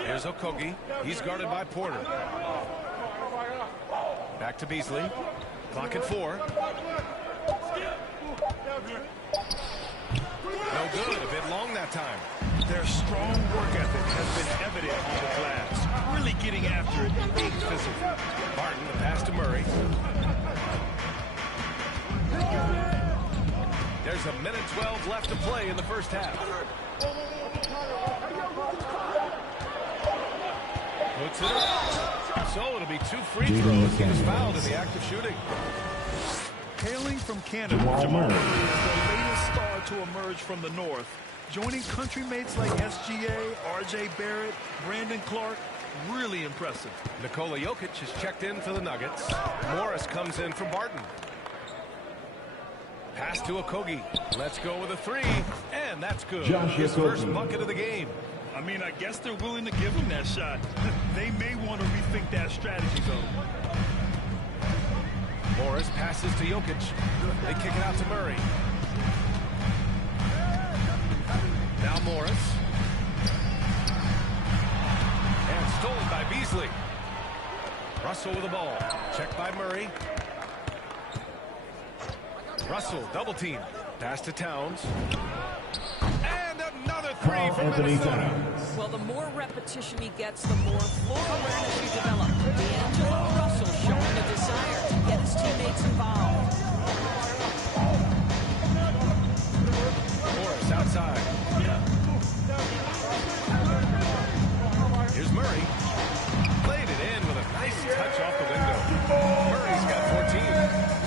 Here's Okogie. He's guarded by Porter. Back to Beasley. Clock at 4. No good. A bit long that time. Their strong work ethic has been evident on the glass. Really getting after it and being physical. Martin, the pass to Murray. There's 1:12 left to play in the first half. Puts it up. So it'll be 2 free throws. He was fouled in the act of shooting. Hailing from Canada, Jamal Murray is the latest star to emerge from the North, joining country mates like SGA, RJ Barrett, Brandon Clark. Really impressive. Nikola Jokic has checked in for the Nuggets. Morris comes in for Barton. Pass to Okogie. Let's go with a three. And that's good. Josh His Okogie. first bucket of the game. I mean, I guess they're willing to give him that shot. They may want to rethink that strategy, though. Morris passes to Jokic. They kick it out to Murray. Now Morris. And stolen by Beasley. Russell with the ball. Checked by Murray. Russell, double team. Pass to Towns. And another three from Minnesota. Well, the more repetition he gets, the more floor awareness he develops. D'Angelo Russell showing a desire to get his teammates involved. Morris outside. Here's Murray. Played it in with a nice touch off the window. Murray's got 14.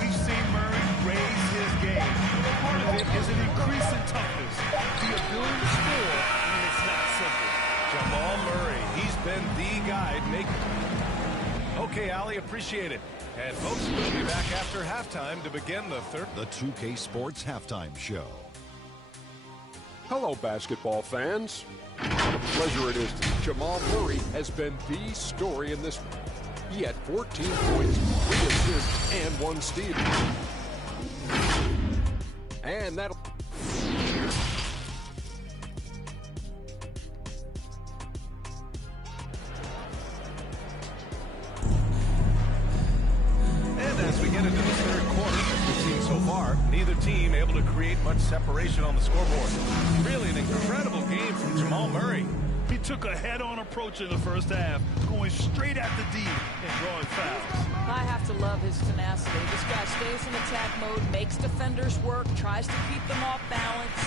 We've seen Murray raise his game. Part of it is an increase in toughness. The ability to score, I mean, it's not simple. Jamal Murray, he's been the guy making. Okay, Ali, appreciate it. And folks, we'll be back after halftime to begin the third. The 2K Sports Halftime Show. Hello, basketball fans. What a pleasure it is. Jamal Murray has been the story in this one. He had 14 points, 3 assists, and 1 steal. And that'll... And as we get into the third quarter, as we've seen so far, neither team able to create much separation on the scoreboard. Really an incredible game from Jamal Murray. He took a head-on approach in the first half, going straight at the D and drawing fouls. I have to love his tenacity. This guy stays in attack mode, makes defenders work, tries to keep them off balance.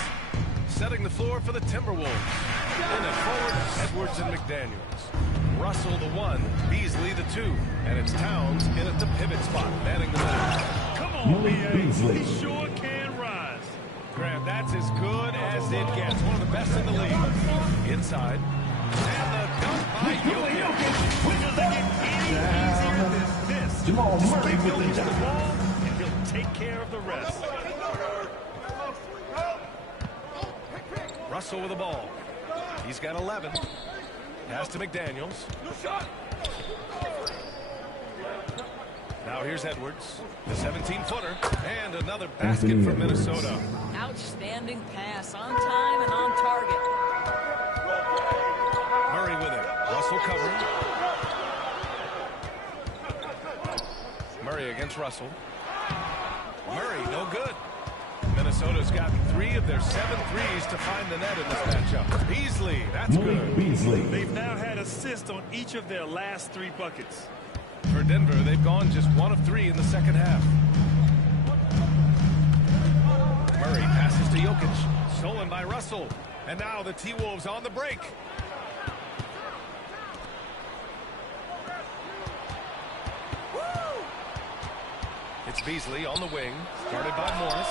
Setting the floor for the Timberwolves. In at forward, Edwards and McDaniels. Russell the 1, Beasley the 2. And it's Towns in at the pivot spot, manning the middle. Come on, B.A. He sure can rise. Grant, that's as good as it gets. One of the best in the league. Inside. And the dunk by Jokic. It doesn't get any easier than this. Jamal Murray Just with give the Jokic the ball, and he'll take care of the rest. Russell with the ball. He's got 11. Pass to McDaniels. Now here's Edwards, the 17-footer, and another basket from Minnesota. Outstanding pass, on time and on target. Murray with it. Russell covering. Murray against Russell. Murray, no good. Minnesota's gotten 3 of their 7 threes to find the net in this matchup. Beasley, that's good. They've now had assists on each of their last 3 buckets. For Denver, they've gone just 1 of 3 in the second half. Murray passes to Jokic. Stolen by Russell. And now the T-Wolves on the break. It's Beasley on the wing. Guarded by Morris.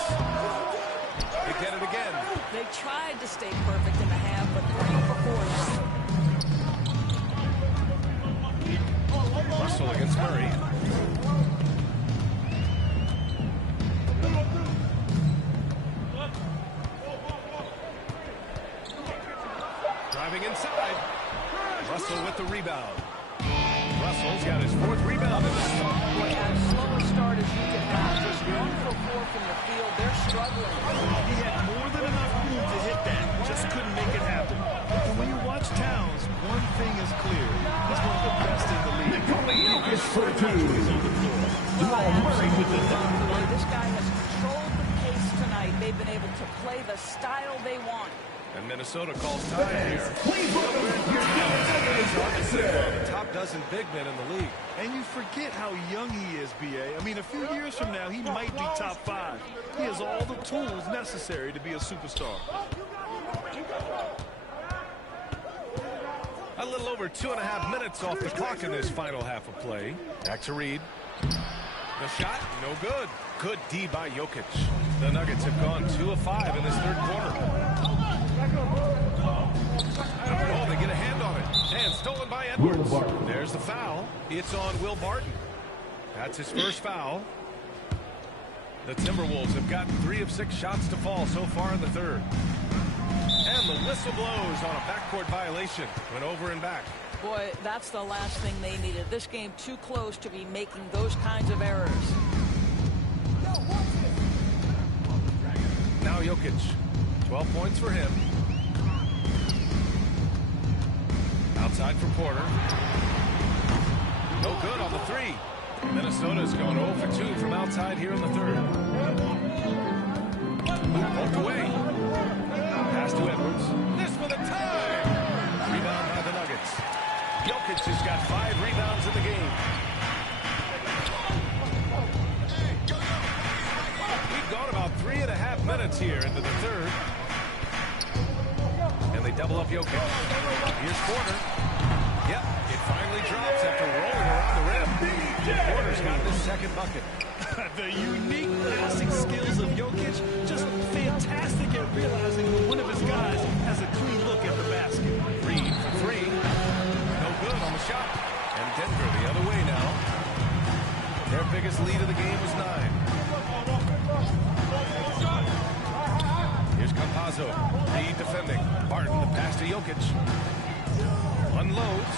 They get it again. They tried to stay perfect in the half, but 3 for 4. Russell against Murray. Driving inside. Russell with the rebound. Russell's got his 4th rebound in this one. As slow a start as you can have, just 1 for 4 from the field. They're struggling. He had more than enough room to hit that, just couldn't make it happen. And when you watch Towns, one thing is clear. He's one of the best in the league. This guy has controlled the pace tonight. They've been able to play the style they want. And Minnesota calls time here. The top dozen big men in the league. And you forget how young he is, B.A. I mean, a few years from now, he might be top 5. He has all the tools necessary to be a superstar. A little over 2.5 minutes off the clock in this final half of play. Back to Reed. The shot, no good. Good D by Jokic. The Nuggets have gone 2 of 5 in this third quarter. Oh, they get a hand on it. And stolen by Edwards. There's the foul. It's on Will Barton. That's his first foul. The Timberwolves have gotten 3 of 6 shots to fall so far in the third. And the whistle blows on a backcourt violation. Went over and back. Boy, that's the last thing they needed. This game too close to be making those kinds of errors. Now Jokic. 12 points for him. Outside for Porter. No good on the 3. Minnesota's going 0 for 2 from outside here in the third. Poked away. Pass to Edwards. This for the tie. Rebound by the Nuggets. Jokic has got 5 rebounds in the game. We've gone about 3.5 minutes here into the third. And they double up Jokic. Here's Porter. Yep, it finally drops after rolling around the rim. Porter's got his second bucket. The unique passing skills of Jokic, just fantastic at realizing when one of his guys has a clean look at the basket. Reed for 3. No good on the shot. And Denver the other way now. Their biggest lead of the game was 9. Here's Campazzo. Reed defending. Barton the pass to Jokic. Unloads.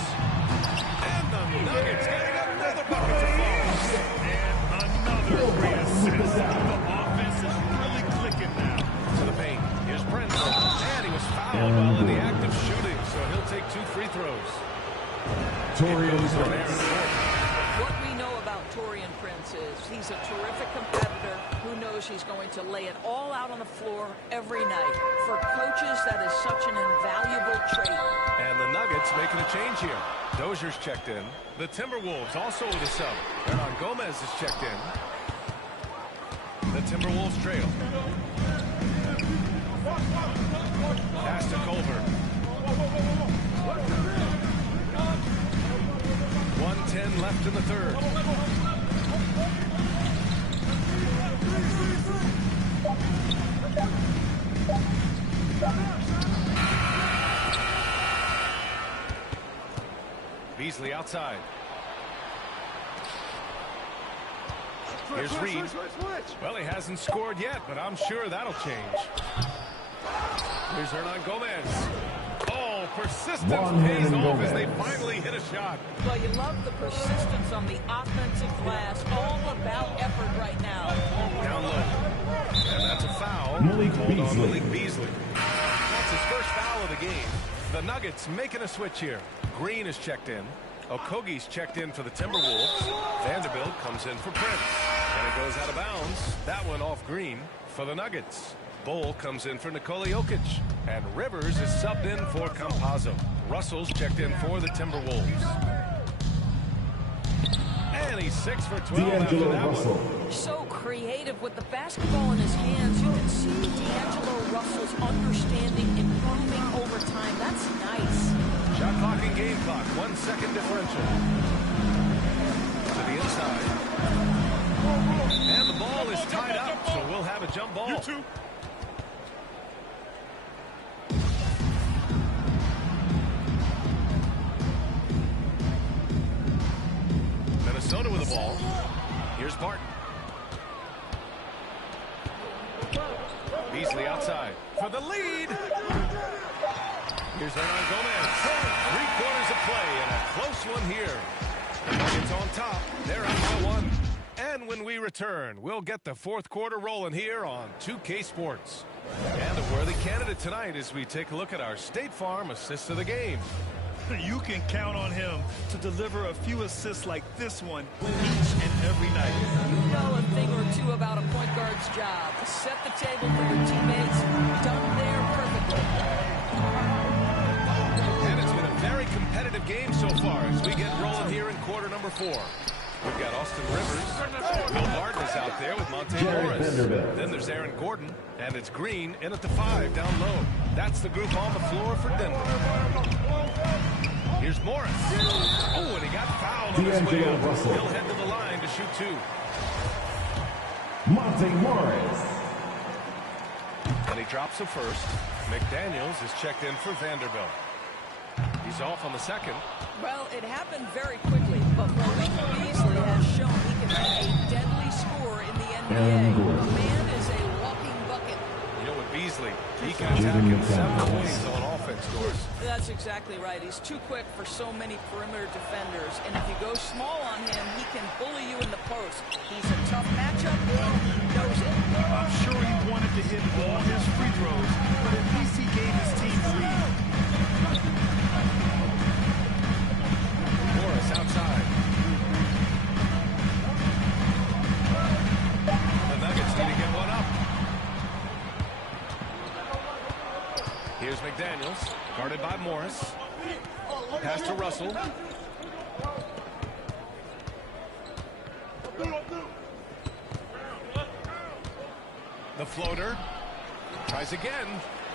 And the Nuggets getting another bucket to fall. And another great assist. The offense is really clicking now. To the paint. Here's Prince. And he was fouled while in the act of shooting, so he'll take 2 free throws. What we know about Taurean Prince is he's a terrific competitor who knows he's going to lay it all out on the floor every night. For coaches, that is such an invaluable trait. And the Nuggets making a change here. Dozier's checked in. The Timberwolves also with a sub. Hernan Gomez is checked in. The Timberwolves trail. Pass to Culver. 1:10 left in the third. Beasley outside. Here's Reed. Well, he hasn't scored yet, but I'm sure that'll change. Here's Hernan Gomez. Oh, persistence pays off as they finally hit a shot. Well, you love the persistence on the offensive glass. All about effort right now. Down low. And that's a foul. Malik Beasley. That's his first foul of the game. The Nuggets making a switch here. Green is checked in. Okogie's checked in for the Timberwolves. Vanderbilt comes in for Prince. And it goes out of bounds. That one off Green for the Nuggets. Bull comes in for Nikola Jokic. And Rivers is subbed in for Campazzo. Russell's checked in for the Timberwolves. And he's 6 for 12 after that one. So creative with the basketball in his hands. You can see D'Angelo Russell's understanding improving over time. That's nice. Shot clock and game clock. 1 second differential. To the inside. And the ball is tied up, so we'll have a jump ball. You two. Minnesota with the ball. Here's Barton. Beasley outside for the lead. Here's Hernan Gomez. 3/4 of play and a close one here. The Nuggets on top. They're up by 1. And when we return, we'll get the 4th quarter rolling here on 2K Sports. And a worthy candidate tonight as we take a look at our State Farm assist of the game. You can count on him to deliver a few assists like this one each and every night. You know a thing or two about a point guard's job. Set the table for your teammates. Done there perfectly. And it's been a very competitive game so far as we get rolling here in quarter number 4. We've got Austin Rivers. Bill Barton is out there with Monte Morris. Then there's Aaron Gordon. And it's Green in at the 5 down low. That's the group on the floor for Denver. Here's Morris. Oh, and he got fouled on his way up. He'll head to the line to shoot 2. Monte Morris. And he drops the first. McDaniels is checked in for Vanderbilt. He's off on the second. Well, it happened very quickly, but Malik Beasley has shown he can be a deadly scorer in the NBA. NBA. The man is a walking bucket. You know, with Beasley, he can attack in several ways on offense, Doris. That's exactly right. He's too quick for so many perimeter defenders. And if you go small on him, he can bully you in the post. He's a tough matchup, and he knows it. I'm sure he wanted to hit all his free throws, but at least he gave his team the lead. Morris outside. The Nuggets need to get one up. Here's McDaniels, guarded by Morris. Pass to Russell. The floater. Tries again.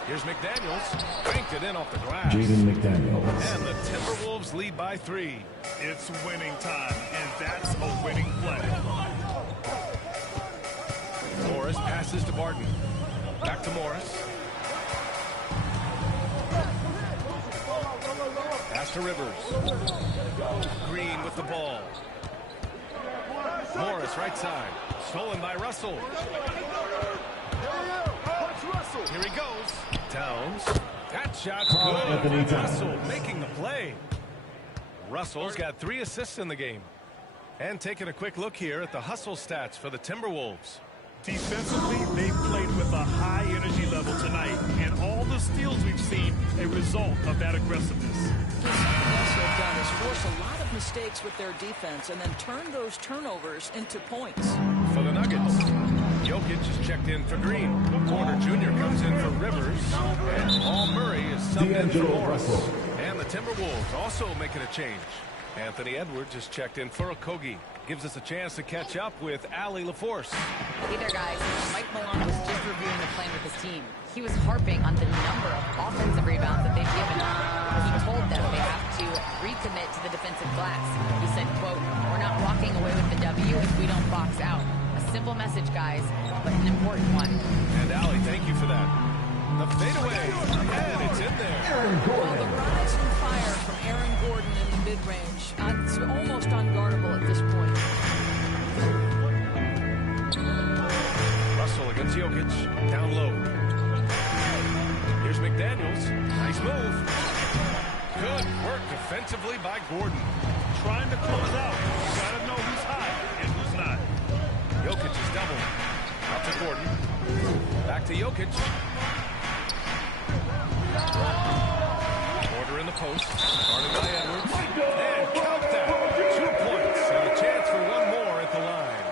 Here's McDaniels. Banked it in off the glass. McDaniels. And the Timberwolves lead by 3. It's winning time, and that's a winning play. Morris passes to Barton. Back to Morris. Pass to Rivers. Green with the ball. Morris right side. Stolen by Russell. Here he goes. Towns. That shot's good. Russell making the play. Russell's got 3 assists in the game. And taking a quick look here at the hustle stats for the Timberwolves. Defensively, they've played with a high energy level tonight, and all the steals we've seen a result of that aggressiveness. Something else they've done is force a lot of mistakes with their defense and then turn those turnovers into points. For the Nuggets, Jokic is checked in for Green. Porter Jr. comes in for Rivers, and Paul Murray is subbed in for Morris. And the Timberwolves also making a change. Anthony Edwards is checked in for Okogie. Gives us a chance to catch up with Allie LaForce. Hey there, guys. Mike Malone was just reviewing the plan with his team. He was harping on the number of offensive rebounds that they've given up. He told them they have to recommit to the defensive glass. He said, quote, "We're not walking away with the W if we don't box out." A simple message, guys, but an important one. And Allie, thank you for that. The fadeaway, and it's in there. Well, the rise and fire from Aaron Gordon in the mid-range. It's almost unguardable at this point. Russell against Jokic, down low. Here's McDaniels. Nice move. Good work defensively by Gordon. Trying to close out. You gotta know who's hot and who's not. Jokic is doubled. Out to Gordon. Back to Jokic. Porter in the post. Guarded by Edwards. And count that. 2 points. And a chance for one more at the line.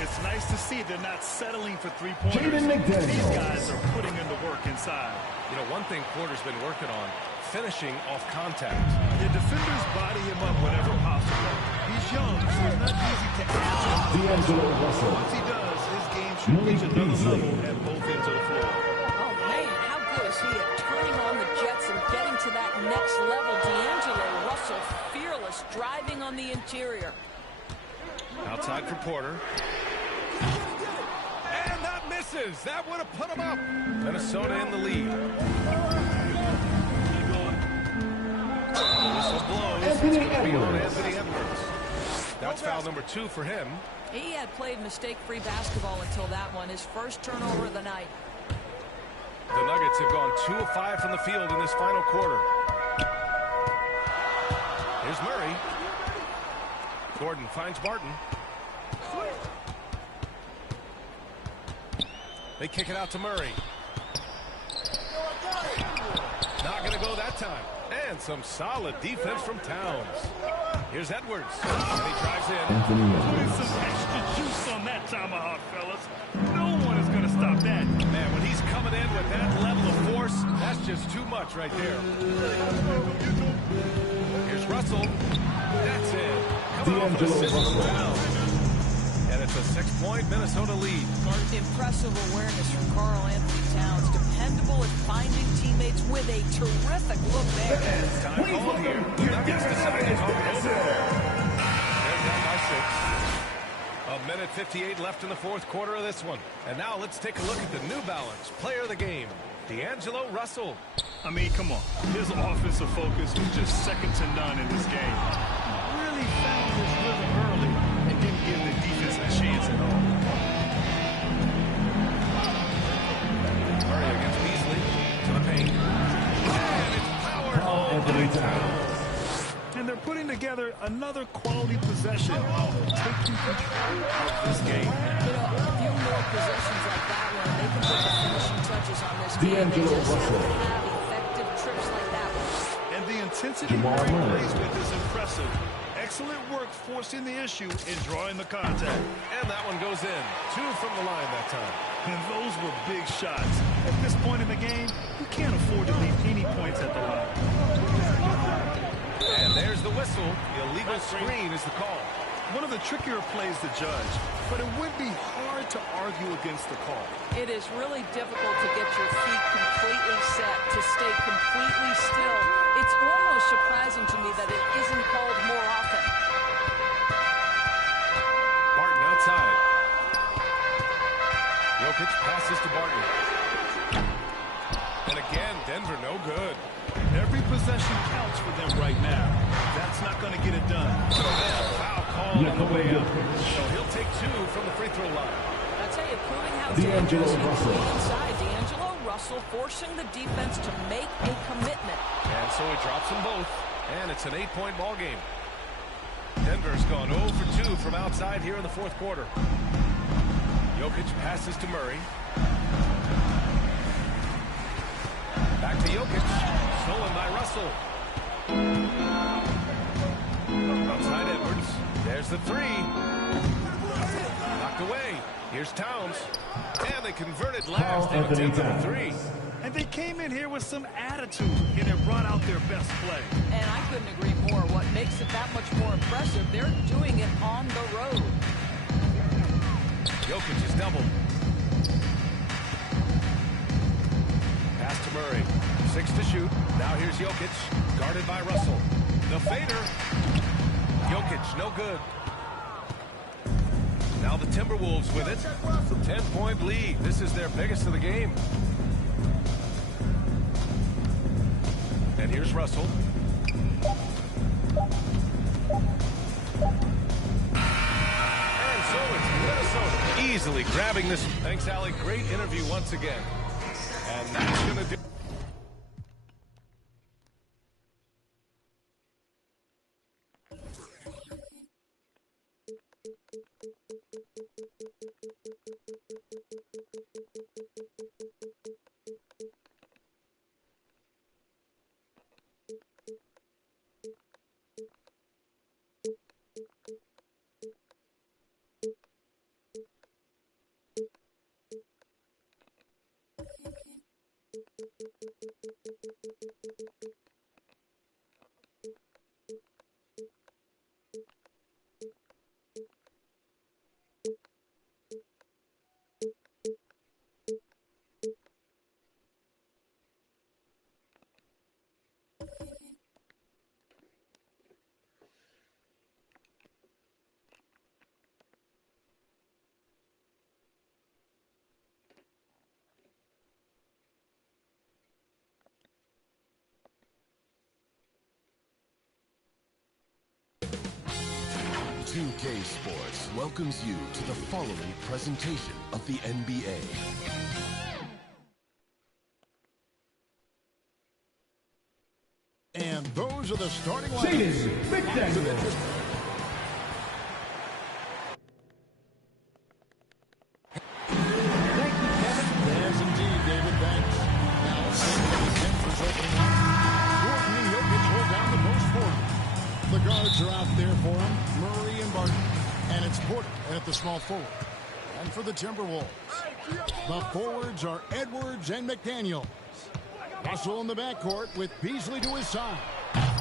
It's nice to see they're not settling for three-pointers. These guys are putting in the work inside. You know, one thing Porter's been working on, finishing off contact. The defenders body him up whenever possible. He's young, so it's not easy to answer. Once he does, his game should reach another level at both ends of the floor. Oh, man, how good is he at turning on the Jets and getting to that next level? D'Angelo Russell, fearless, driving on the interior. Outside for Porter. And that misses. That would have put him up. Minnesota in the lead. Whistle blows. It's going to be on Anthony Edwards. That's foul number 2 for him. He had played mistake-free basketball until that one, his first turnover of the night. The Nuggets have gone 2 of 5 from the field in this final quarter. Here's Murray. Gordon finds Barton. They kick it out to Murray. Not going to go that time. And some solid defense from Towns. Here's Edwards. And he drives in. Putting some extra juice on that tomahawk, fellas. No one is going to stop that. Man, when he's coming in with that level of force, that's just too much right there. Here's Russell. That's it. Coming off an assist from Towns. And it's a 6-point Minnesota lead. Impressive awareness from Karl Anthony Towns. Dependable at finding teammates with a terrific look there. Time call here. The Nuggets decide to talk it over. They're down by 6. A minute 58 left in the fourth quarter of this one. And now let's take a look at the New Balance player of the game, D'Angelo Russell. I mean, come on. His offensive focus was just second to none in this game. Really found his rhythm early and didn't give the defense a chance at all. Murray against Beasley to the paint. And it's powered home by Towns. And they're putting together another quality possession, taking control of this game. You know, a few more possessions like that one, they can put the finishing touches on this game. They just have to have effective trips like that one. And the intensity Murray plays with is impressive. Excellent work forcing the issue and drawing the contact. And that one goes in. 2 from the line that time. And those were big shots. At this point in the game, you can't afford to leave any points at the line. And there's the whistle. The illegal screen is the call. One of the trickier plays to judge, but it would be hard to argue against the call. It is really difficult to get your feet completely set, to stay completely still. It's almost surprising to me that it isn't called more often. Barton outside. Jokic passes to Barton. And again, Denver no good. Every possession counts for them right now. That's not going to get it done. So then, foul call on the way up. So he'll take 2 from the free throw line. I tell you, proving how dangerous he can be inside. D'Angelo Russell forcing the defense to make a commitment. And so he drops them both. And it's an 8-point ball game. Denver's gone 0 for 2 from outside here in the fourth quarter. Jokic passes to Murray. Back to Jokic. Stolen by Russell. Outside Edwards. There's the 3. Knocked away. Here's Towns. And they converted last. They have 10 for 3. And they came in here with some attitude, and it brought out their best play. And I couldn't agree more. What makes it that much more impressive, they're doing it on the road. Jokic is doubled. Pass to Murray. 6 to shoot. Now here's Jokic, guarded by Russell. The fader. Jokic, no good. Now the Timberwolves with it. 10-point lead. This is their biggest of the game. And here's Russell. And so it's Minnesota easily grabbing this. Thanks, Allie. Great interview once again. And that's going to do. OKC Sports welcomes you to the following presentation of the NBA. And those are the starting lineups. Thank you, Kevin. Yes, indeed, David. Thanks. Now, Denver's opening up. Gordon and Jokic hold down the post for him. The guards are out there for him. Murray and Barton. And it's Porter at the small forward. And for the Timberwolves, the forwards are Edwards and McDaniel. Russell in the backcourt with Beasley to his side.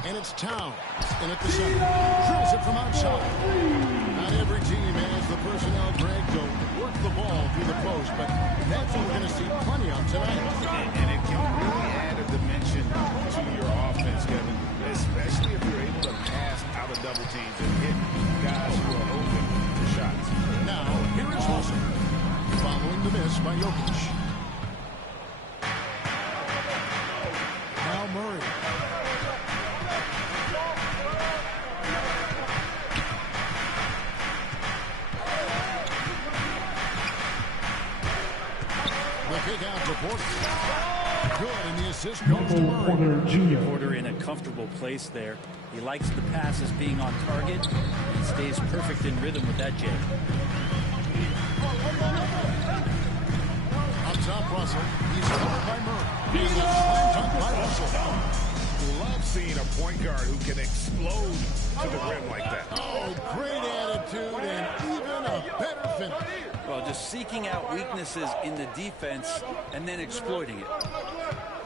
And it's Towns in at the center. Drills it from outside. Not every team has the personnel drag to work the ball through the post, but that's what we're going to see plenty of tonight. And it can really add a dimension to your offense, Kevin, especially if you're able to pass out of double teams and hit guys who are open for shots. Now, here is Russell, following the miss by Jokic. Now Murray. The kick out to for Porter. Good, and the assist goes to Murray. Porter in a comfortable place there. He likes the passes being on target and stays perfect in rhythm with that jam. Up top, Russell. He's covered by Murray. He is slam dunk by Russell. Love seeing a point guard who can explode to the rim like that. Oh, great attitude and even a better finish. Well, just seeking out weaknesses in the defense and then exploiting it.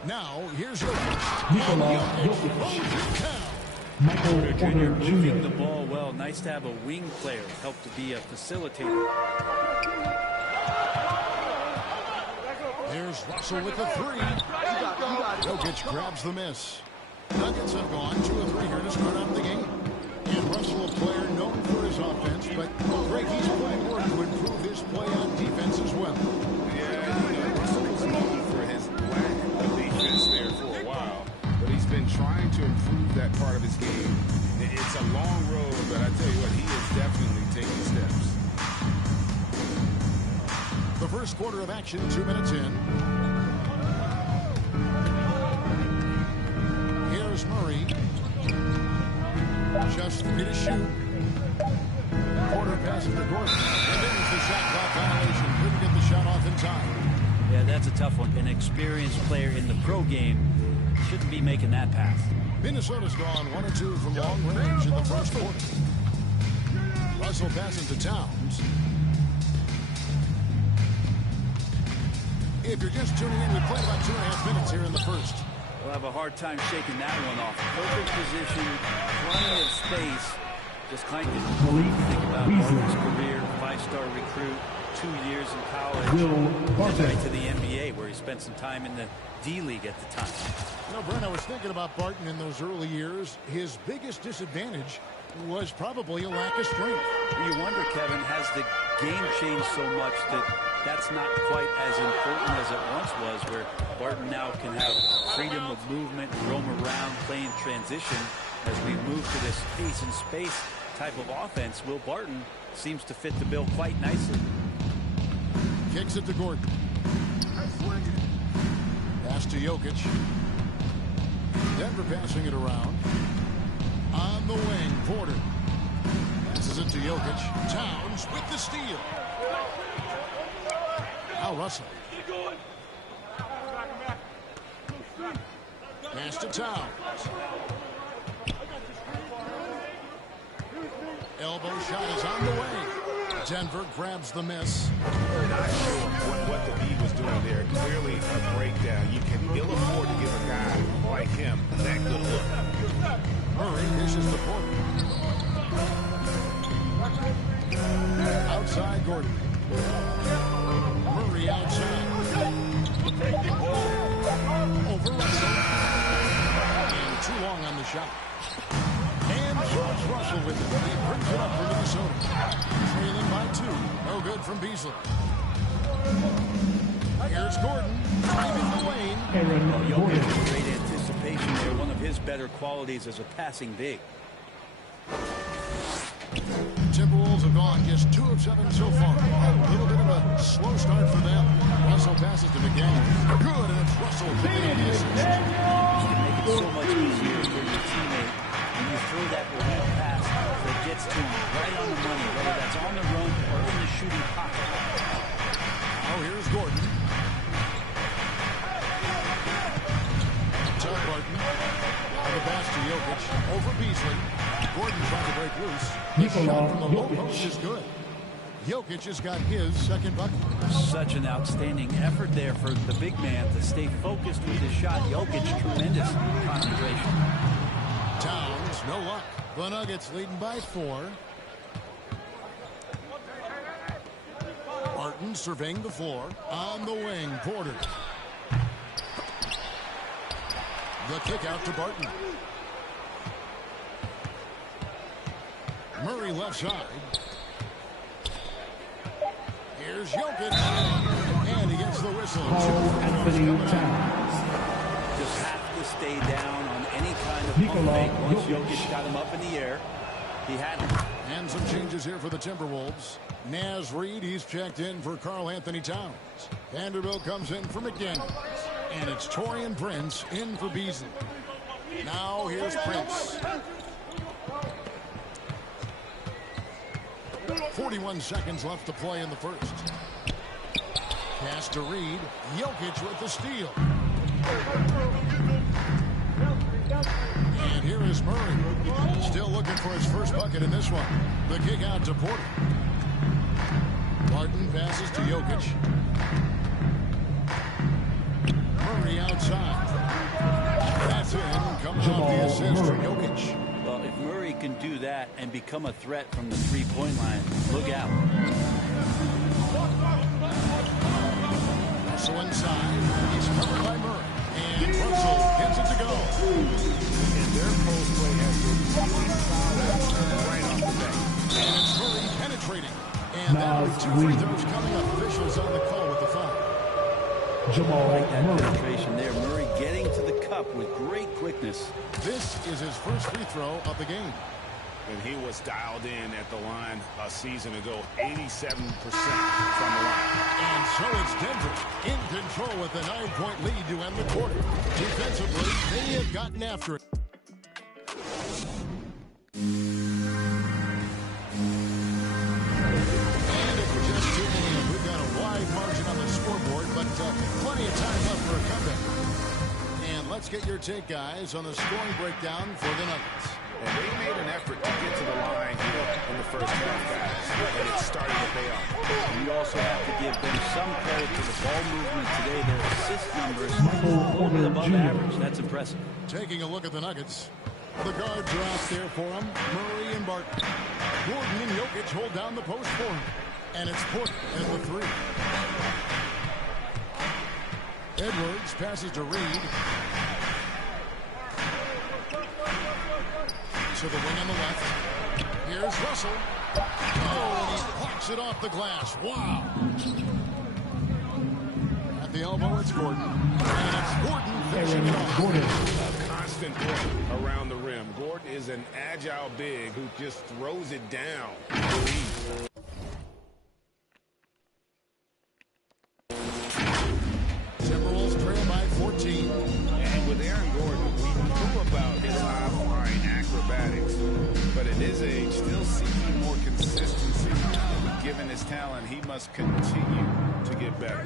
Now, here's Jokic. Porter Jr. moving the ball well. Nice to have a wing player help to be a facilitator. Here's Russell with the three. Jokic grabs the miss. Nuggets have gone 2 of 3 here to start out the game. And Russell, a player known for his offense, but Greg, he's putting work to improve his play on defense as well. Yeah, Russell was known for his lack of defense there for a while, but he's been trying to improve that part of his game. It's a long road, but I tell you what, he is definitely taking steps. The first quarter of action, 2 minutes in. Here's Murray. Just 3 to shoot. Porter passes to Gordon. And there's the shot clock violation. Couldn't get the shot off in time. Yeah, that's a tough one. An experienced player in the pro game shouldn't be making that pass. Minnesota's gone 1 of 2 from long range in the first quarter. Russell passes to Towns. If you're just tuning in, we played about 2.5 minutes here in the first. We'll have a hard time shaking that one off. Perfect position, plenty of space. Just kind of think about Barton's career, 5-star recruit, 2 years in college, then right to the NBA where he spent some time in the D-League at the time. You know, Brent, I was thinking about Barton in those early years. His biggest disadvantage was probably a lack of strength. You wonder, Kevin, has the game changed so much that that's not quite as important as it once was, where Barton now can have freedom of movement, roam around, play in transition. As we move to this pace and space type of offense, Will Barton seems to fit the bill quite nicely. Kicks it to Gordon. Pass to Jokic. Denver passing it around. On the wing, Porter. Passes it to Jokic. Towns with the steal. Now Russell. Pass to Towns. Elbow shot is on the way. Denver grabs the miss. Not sure what the D was doing there. Clearly a breakdown. You can ill afford to give a guy like him that good look. Murray dishes to Porter. Outside Gordon. Murray outside. Over Russell. And too long on the shot. And George Russell with it. He brings it up for Minnesota. Trailing by 2. No good from Beasley. Here's Gordon. Driving the lane. Jokic, great anticipation there. One of his better qualities as a passing big. Timberwolves have gone just 2 of 7 so far. A little bit of a slow start for them. Russell passes to McDaniels. Good, and it's Russell picking the assist. You can make it so much easier for your teammate when you throw that lead pass that gets to him right on the money, whether that's on the run or in the shooting pocket. Now here's Gordon. To Barton. On the pass to Jokic. Over Beasley. Gordon trying to break loose. The shot from the low post is good. Jokic has got his second bucket. Such an outstanding effort there for the big man to stay focused with his shot. Jokic, tremendous concentration. Towns, no luck. The Nuggets leading by 4. Barton surveying the floor. On the wing, Porter. The kick out to Barton. Murray left side. Here's Jokic. And he gets the whistle. Just have to stay down on any kind of pump fake. Once Jokic got him up in the air, he had him. And some changes here for the Timberwolves. Naz Reid, he's checked in for Karl Anthony Towns. Vanderbilt comes in for McDaniels. And it's Taurean Prince in for Beasley. Now here's Prince. 41 seconds left to play in the first. Pass to Reid. Jokic with the steal. And here is Murray. Still looking for his first bucket in this one. The kick out to Porter. Martin passes to Jokic. Murray outside. That's in. Coming off the assist from Jokic. Well, if Murray can do that and become a threat from the three-point line, look out. Russell inside. He's covered by Murray. And Russell gets it to go. And their post play has been really solid right off the bat. And it's Murray penetrating. And now 2 free throws coming up. Officials on the call with the foul. Like that penetration there. Murray getting to the cup with great quickness. This is his first free throw of the game. And he was dialed in at the line a season ago, 87% from the line. And so it's Denver in control with a 9-point lead to end the quarter. Defensively, they have gotten after it. And if we're just tuning in, we've got a wide margin on the scoreboard, but plenty of time left for a comeback. And let's get your take, guys, on the scoring breakdown for the Nuggets. And they made an effort to get to the line here in the first half, guys, and it's starting to pay off. You also have to give them some credit for the ball movement today. Their assist numbers a little bit above average. That's impressive. Taking a look at the Nuggets. The guards are out there for him. Murray and Barton. Gordon and Jokic hold down the post for him. And it's Porter and the three. Edwards passes to Reid. To the wing on the left. Here's Russell. Oh, and he plucks it off the glass. Wow. At the elbow, it's Gordon. And it's Gordon finishing it off. A constant push around the rim. Gordon is an agile big who just throws it down. Timberwolves trail by 14. And with Aaron Gordon, we knew about his high-flying acrobatics, but at his age, still seeking more consistency. Given his talent, he must continue to get better.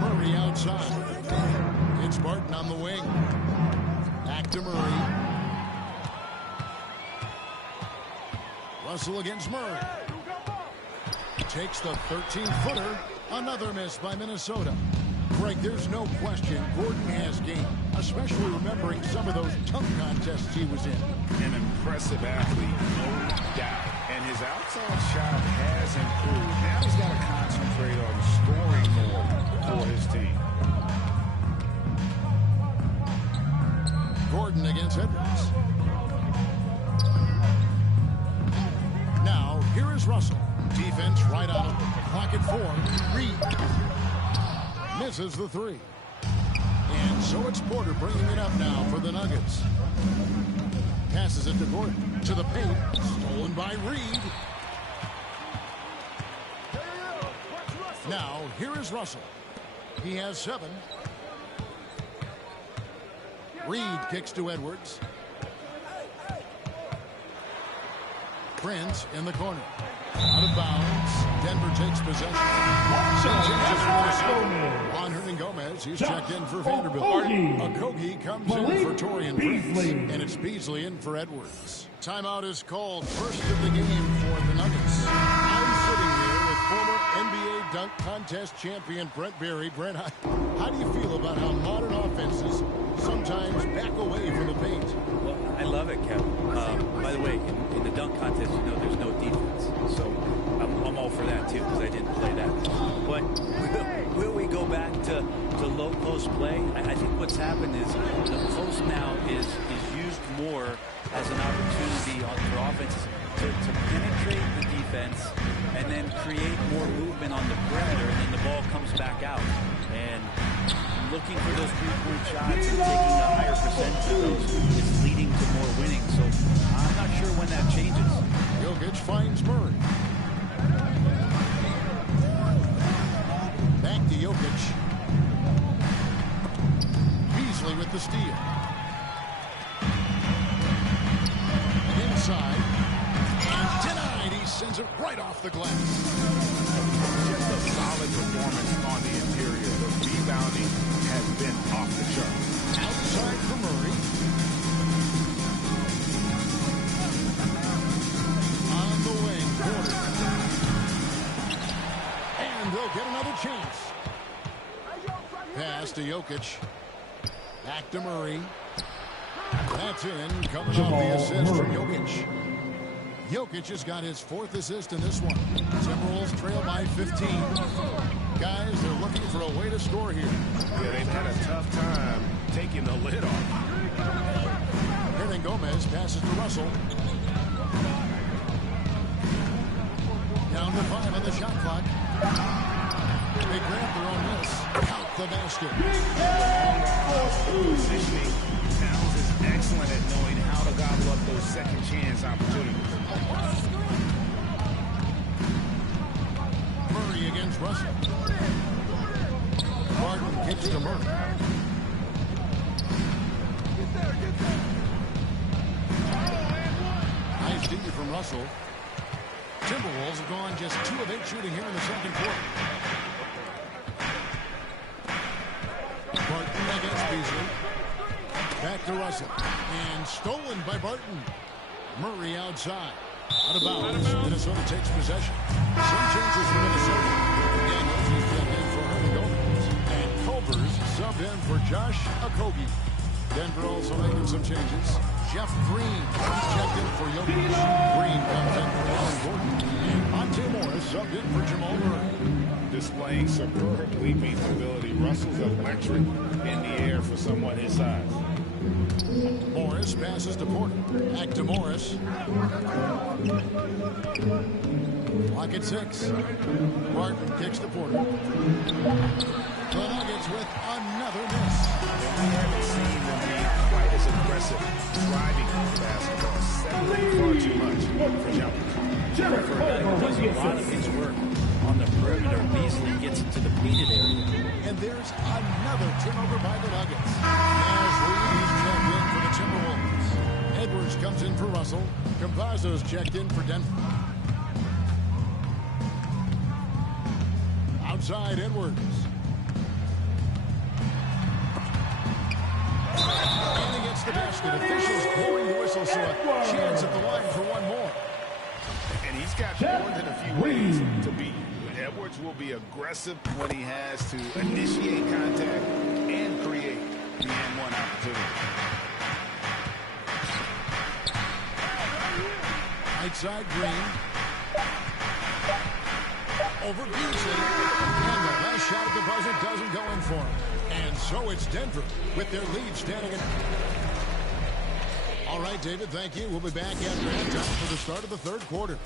Murray outside. It's Barton on the wing. Back to Murray. Russell against Murray. Takes the 13-footer. Another miss by Minnesota. Greg, there's no question Gordon has game, especially remembering some of those tough contests he was in. An impressive athlete, no doubt. And his outside shot has improved. Now he's got to concentrate on scoring more for his team. Gordon against Edwards. Now, here is Russell. Defense right on him. Clock at 4. Reid misses the three. And so it's Porter bringing it up now for the Nuggets. Passes it to Gordon. To the paint. Stolen by Reid. Now, here is Russell. He has 7. Reid kicks to Edwards. Prince in the corner. Out of bounds. Denver takes possession. On Hernangomez, he's checked in for Vanderbilt. Okogie comes in for Taurean Prince. And it's Beasley in for Edwards. Timeout is called. First of the game for the Nuggets. I'm sitting here with former NBA dunk contest champion Brent Berry. Brent, how do you feel about how modern offenses sometimes back away from the paint? Well, I love it, Kevin. By the way, in the dunk contest, you know there's no defense. So I'm all for that, too, because I didn't play that. But will we go back to low post play? I think what's happened is the post now is used more as an opportunity for offenses to penetrate the defense and then create more movement on the perimeter, and then the ball comes back out. And looking for those three-point shots and taking a higher percentage of those is leading to more winning. So I'm not sure when that changes. Jokic finds Murray. Back to Jokic. Beasley with the steal. Inside. And denied. He sends it right off the glass. Just a solid performance on the interior. The rebounding has been off the charts. Outside for Murray. On the wing, Porter. And they'll get another chance. Pass to Jokic. Back to Murray. That's in. Coming off the assist from Jokic. Jokic has got his 4th assist in this one. Timberwolves trail by 15. Guys, they're looking for a way to score here. Yeah, they've had a tough time taking the lid off. Hernan Gomez passes to Russell. Down to 5 on the shot clock. They grab their own miss. Count the basket. Positioning. Towns is excellent at knowing how to gobble up those second chance opportunities. Murray against Russell. Barton kicks to Murray. Nice D from Russell. Timberwolves have gone just 2 of 8 shooting here in the second quarter. Barton against Beasley. Back to Russell. And stolen by Barton. Murray outside. Out of bounds. Minnesota takes possession. Some changes for Minnesota. Daniels is checked in for Hernan Gomez. And Culver's subbed in for Josh Okogie. Denver also making some changes. Jeff Green, he's checked in for Jokic. Green comes in for Aaron Gordon. And Monte Morris subbed in for Jamal Murray. Displaying superb leaping ability. Russell's electric in the air for someone his size. Morris passes to Porter. Back to Morris. Clock at 6. Barton kicks to Porter. The Nuggets with another miss. We haven't seen them be quite as aggressive driving basketball. Settling far too much for jumpers. For a guy who does a lot of his work on the perimeter, Beasley gets into the painted area. And there's another turnover by the Nuggets. As Reed is checked in for the Timberwolves. Edwards comes in for Russell. Campazzo's checked in for Denver. Outside Edwards. And he gets the basket. Officials blowing the whistle, so a chance at the line for one more. And he's got more than a few ways to beat. Edwards will be aggressive when he has to initiate contact and create the and-one opportunity. Right side Green. Over Beasley. And the last shot at the buzzer doesn't go in for him. And so it's Denver with their lead standing at... All right, David, thank you. We'll be back after halftime for the start of the third quarter.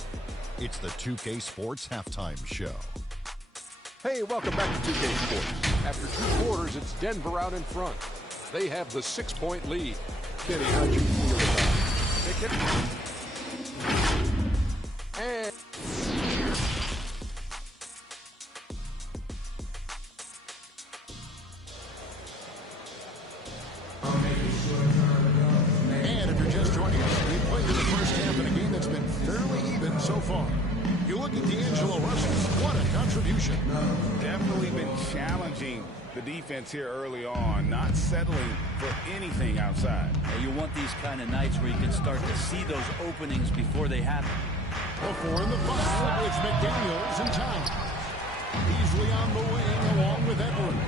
It's the 2K Sports Halftime Show. Hey, welcome back to 2K Sports. After 2 quarters, it's Denver out in front. They have the 6-point lead. Kenny, how'd you feel about it? And... And if you're just joining us, we played in the first half in a game that's been fairly even so far. You look at D'Angelo Russell. What a contribution. Definitely been challenging the defense here early on, not settling for anything outside. You want these kind of nights where you can start to see those openings before they happen. Before in the 5, it's McDaniels in time. Beasley on the wing along with Edwards.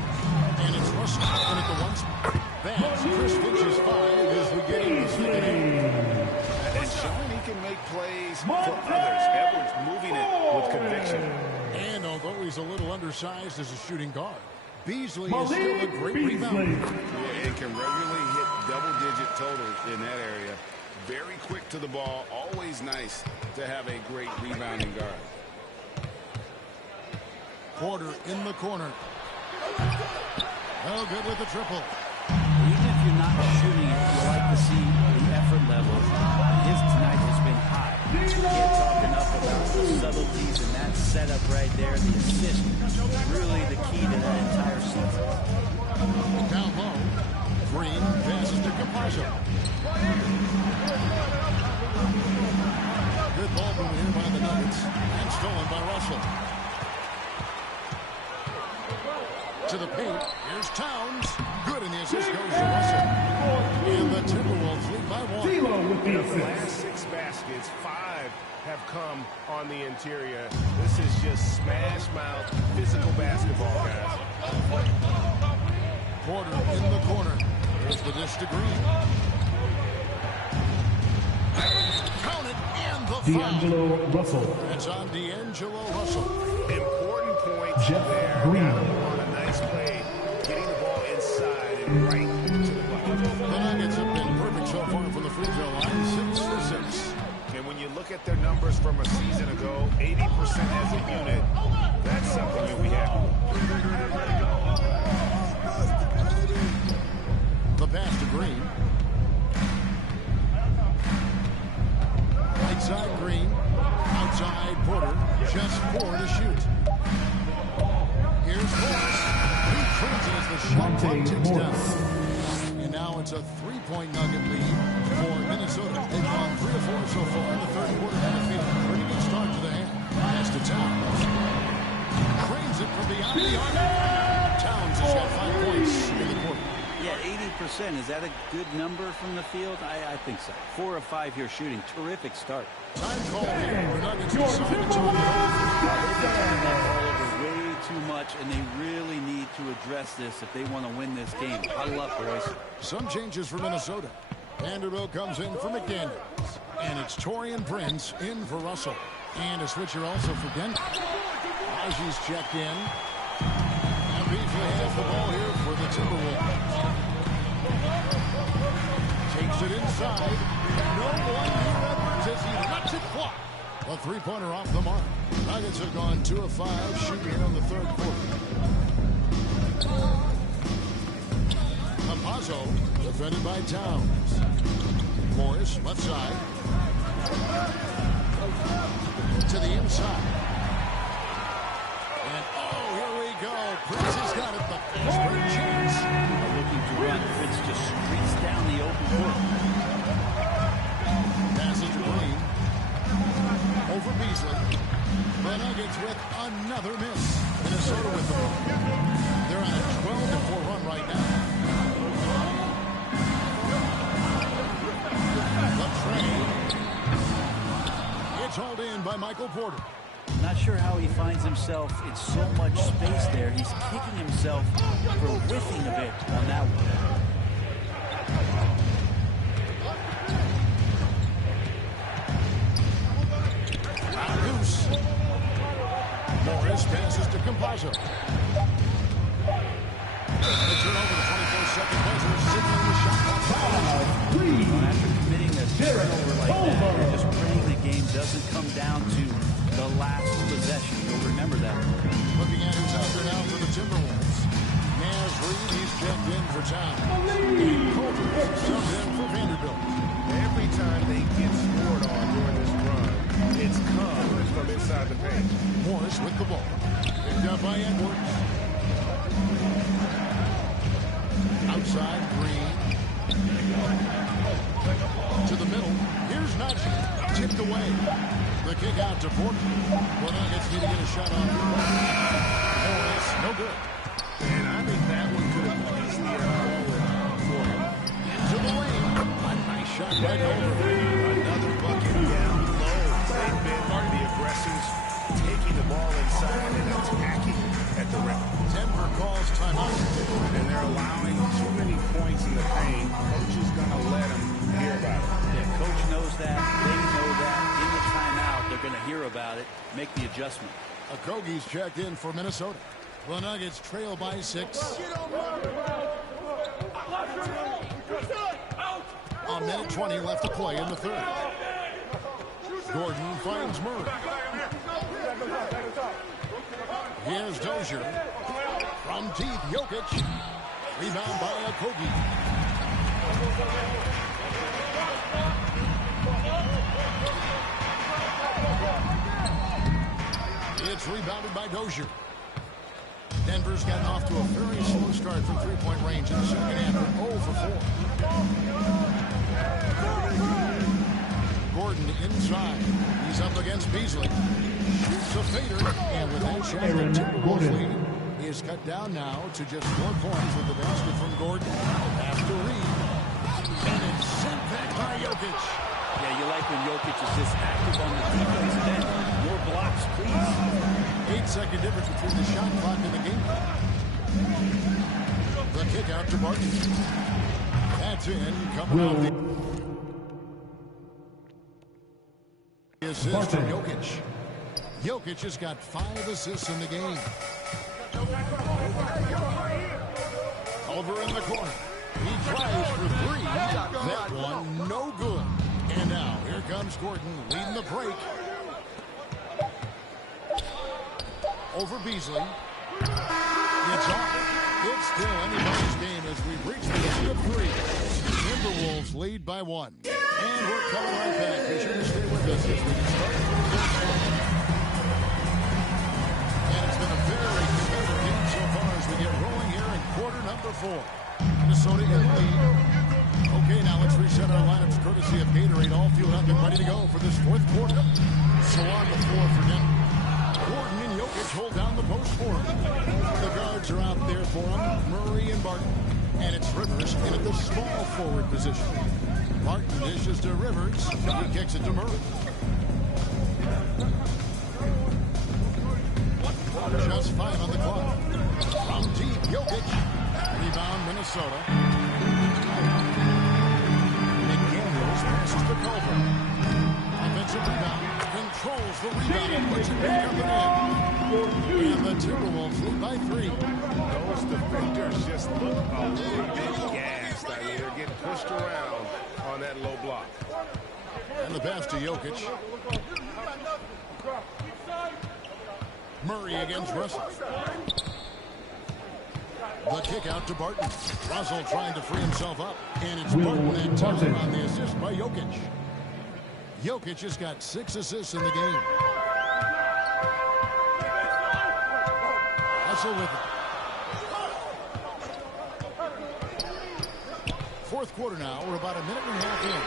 And it's Russell in at the 1 spot. That's Chris Finch's 5 as we get into the second half. And showing he can make plays for others. Edwards moving it with conviction. And although he's a little undersized as a shooting guard, Beasley is still a great rebounder. Yeah, and can regularly hit double-digit totals in that area. Very quick to the ball. Always nice to have a great rebounding guard. Porter in the corner. no good with the triple. Even if you're not shooting it, you like to see the effort level. His tonight has been high. Can't talk enough about the subtleties and that setup right there. The assist, really the key to that entire season. Down low, Green passes to Campazzo. Good ball movement here by the Nuggets, and stolen by Russell. To the paint, here's Towns. Good, and the assist goes to Russell. And the Timberwolves lead by 1. The last 6 baskets, 5 have come on the interior. This is just smash mouth, physical basketball, guys. Porter in the corner. There's the dish to Green. Count it, and the foul. D'Angelo Russell. It's on D'Angelo Russell. Important point Jeff there. Green. On a nice play, getting the ball inside and right to the bucket. The Nuggets have been perfect so far from the free throw line, 6 for 6. And when you look at their numbers from a season ago, 80% as a unit, that's something you'll be happy with. The pass to Green. Right side Green. Outside Porter. Just 4 to shoot. Here's Morris. He turns it as the shot clock ticks down. And now it's a 3-point Nugget lead for Minnesota. They've gone 3 of 4 so far in the third quarter from the field. Pretty good start to the hand. Pass to Towns. Cranes it from beyond the arc. Towns has got 5 points in the quarter. Yeah, 80%. Is that a good number from the field? I think so. 4 of 5 here shooting. Terrific start. Time call here. The Nuggets decide to turn it way too much, and they really need to address this if they want to win this game. Huddle up, boys. Some changes for Minnesota. Vanderbilt comes in for McDaniels. And it's Taurean Prince in for Russell. And a switcher also for Denver. Raji's checked in. And Beasley has the ball here for the Timberwolves. Takes it inside. No one here, Edwards, as he lets it fly. A 3-pointer off the mark. Nuggets have gone 2 of 5 shooting here in the third quarter. Campazzo defended by Towns. Morris, left side. To the inside. And oh, here we go. Prince has got it. The fast break chance. Looking to run. Prince just streaks down the open court. Passes to Green. Over Beasley. The Nuggets with another miss. Minnesota with the ball. They're on a 12-4 run right now. The trade. It's hauled in by Michael Porter. Not sure how he finds himself in so much space there. He's kicking himself for whiffing a bit on that one. Loose. Morris passes to Campazzo. They turn over the 24-second buzzer, signaling the shot clock. After committing a turnover like that, you're just praying the game doesn't come down to the last possession. You'll remember that. Looking at who's out there now for the Timberwolves. Naz Reid, he's checked in for Towns. And Colbert subbed in for Vanderbilt. Every time they get scored on during this run, it's come from inside the paint. Morris with the ball. Picked up by Edwards. Outside, Green. To the middle. Here's Najee. Tipped away. The kick out to Porter. The Nuggets need to get a shot on. Morris, no good. And I think that one could have easily fallen for him. Into the lane. A nice shot right over. Another bucket down low. They've been the aggressors, taking the ball inside and attacking at the rim. Denver calls timeout. And they're allowing too many points in the paint. Coach is going to let them hear about it. Yeah, coach knows that. They know that. In the timeout, they're going to hear about it, make the adjustment. Okogie's checked in for Minnesota. The Nuggets trail by 6. A minute 20 left to play in the third. Gordon finds Murray. Here's Dozier. From deep, Jokic. Rebound by Okogie. It's rebounded by Dozier. Denver's gotten off to a very slow start from three-point range in the second half. 0 for 4. Gordon inside. He's up against Beasley. Shoots a fader. And with that shot, the Timberwolves lead is cut down now to just 4 points with the basket from Gordon. After Reed. And it's sent back by Jokic. Yeah, you like when Jokic is this active on the defensive end. More blocks, please. 8-second difference between the shot clock and the game. The kick out to Barton. That's in. Coming off the assist from Jokic. Jokic has got 5 assists in the game. Over in the corner. He tries for 3. That one no good. And now here comes Gordon leading the break. Over Beasley. It's off. It's still anybody's game as we reach the end of 3. Timberwolves lead by 1. And we're coming right back. Be sure to stay with us as we get started. And it's been a very competitive game so far as we get rolling here in quarter number 4. Minnesota in the lead. Okay, now let's reset our lineups courtesy of Gatorade. All fueled up and ready to go for this 4th quarter. So on the floor for Denver. Gordon and Jokic hold down the post for him. The guards are out there for him. Murray and Barton. And it's Rivers in at the small forward position. Barton dishes to Rivers. He kicks it to Murray. Just 5 on the clock. From deep, Jokic. Rebound, Minnesota. McDaniels passes to Culver. Offensive rebound. Controls the rebound and puts it back up and in. And the Timberwolves lead by 3. Those defenders just look a little bit gassed. I mean, they're getting pushed around on that low block. And the pass to Jokic. Murray against Russell. The kick out to Barton. Russell trying to free himself up. And it's Barton that turns it on the assist by Jokic. Jokic has got 6 assists in the game. Russell with it. 4th quarter now. We're about a minute and a half in.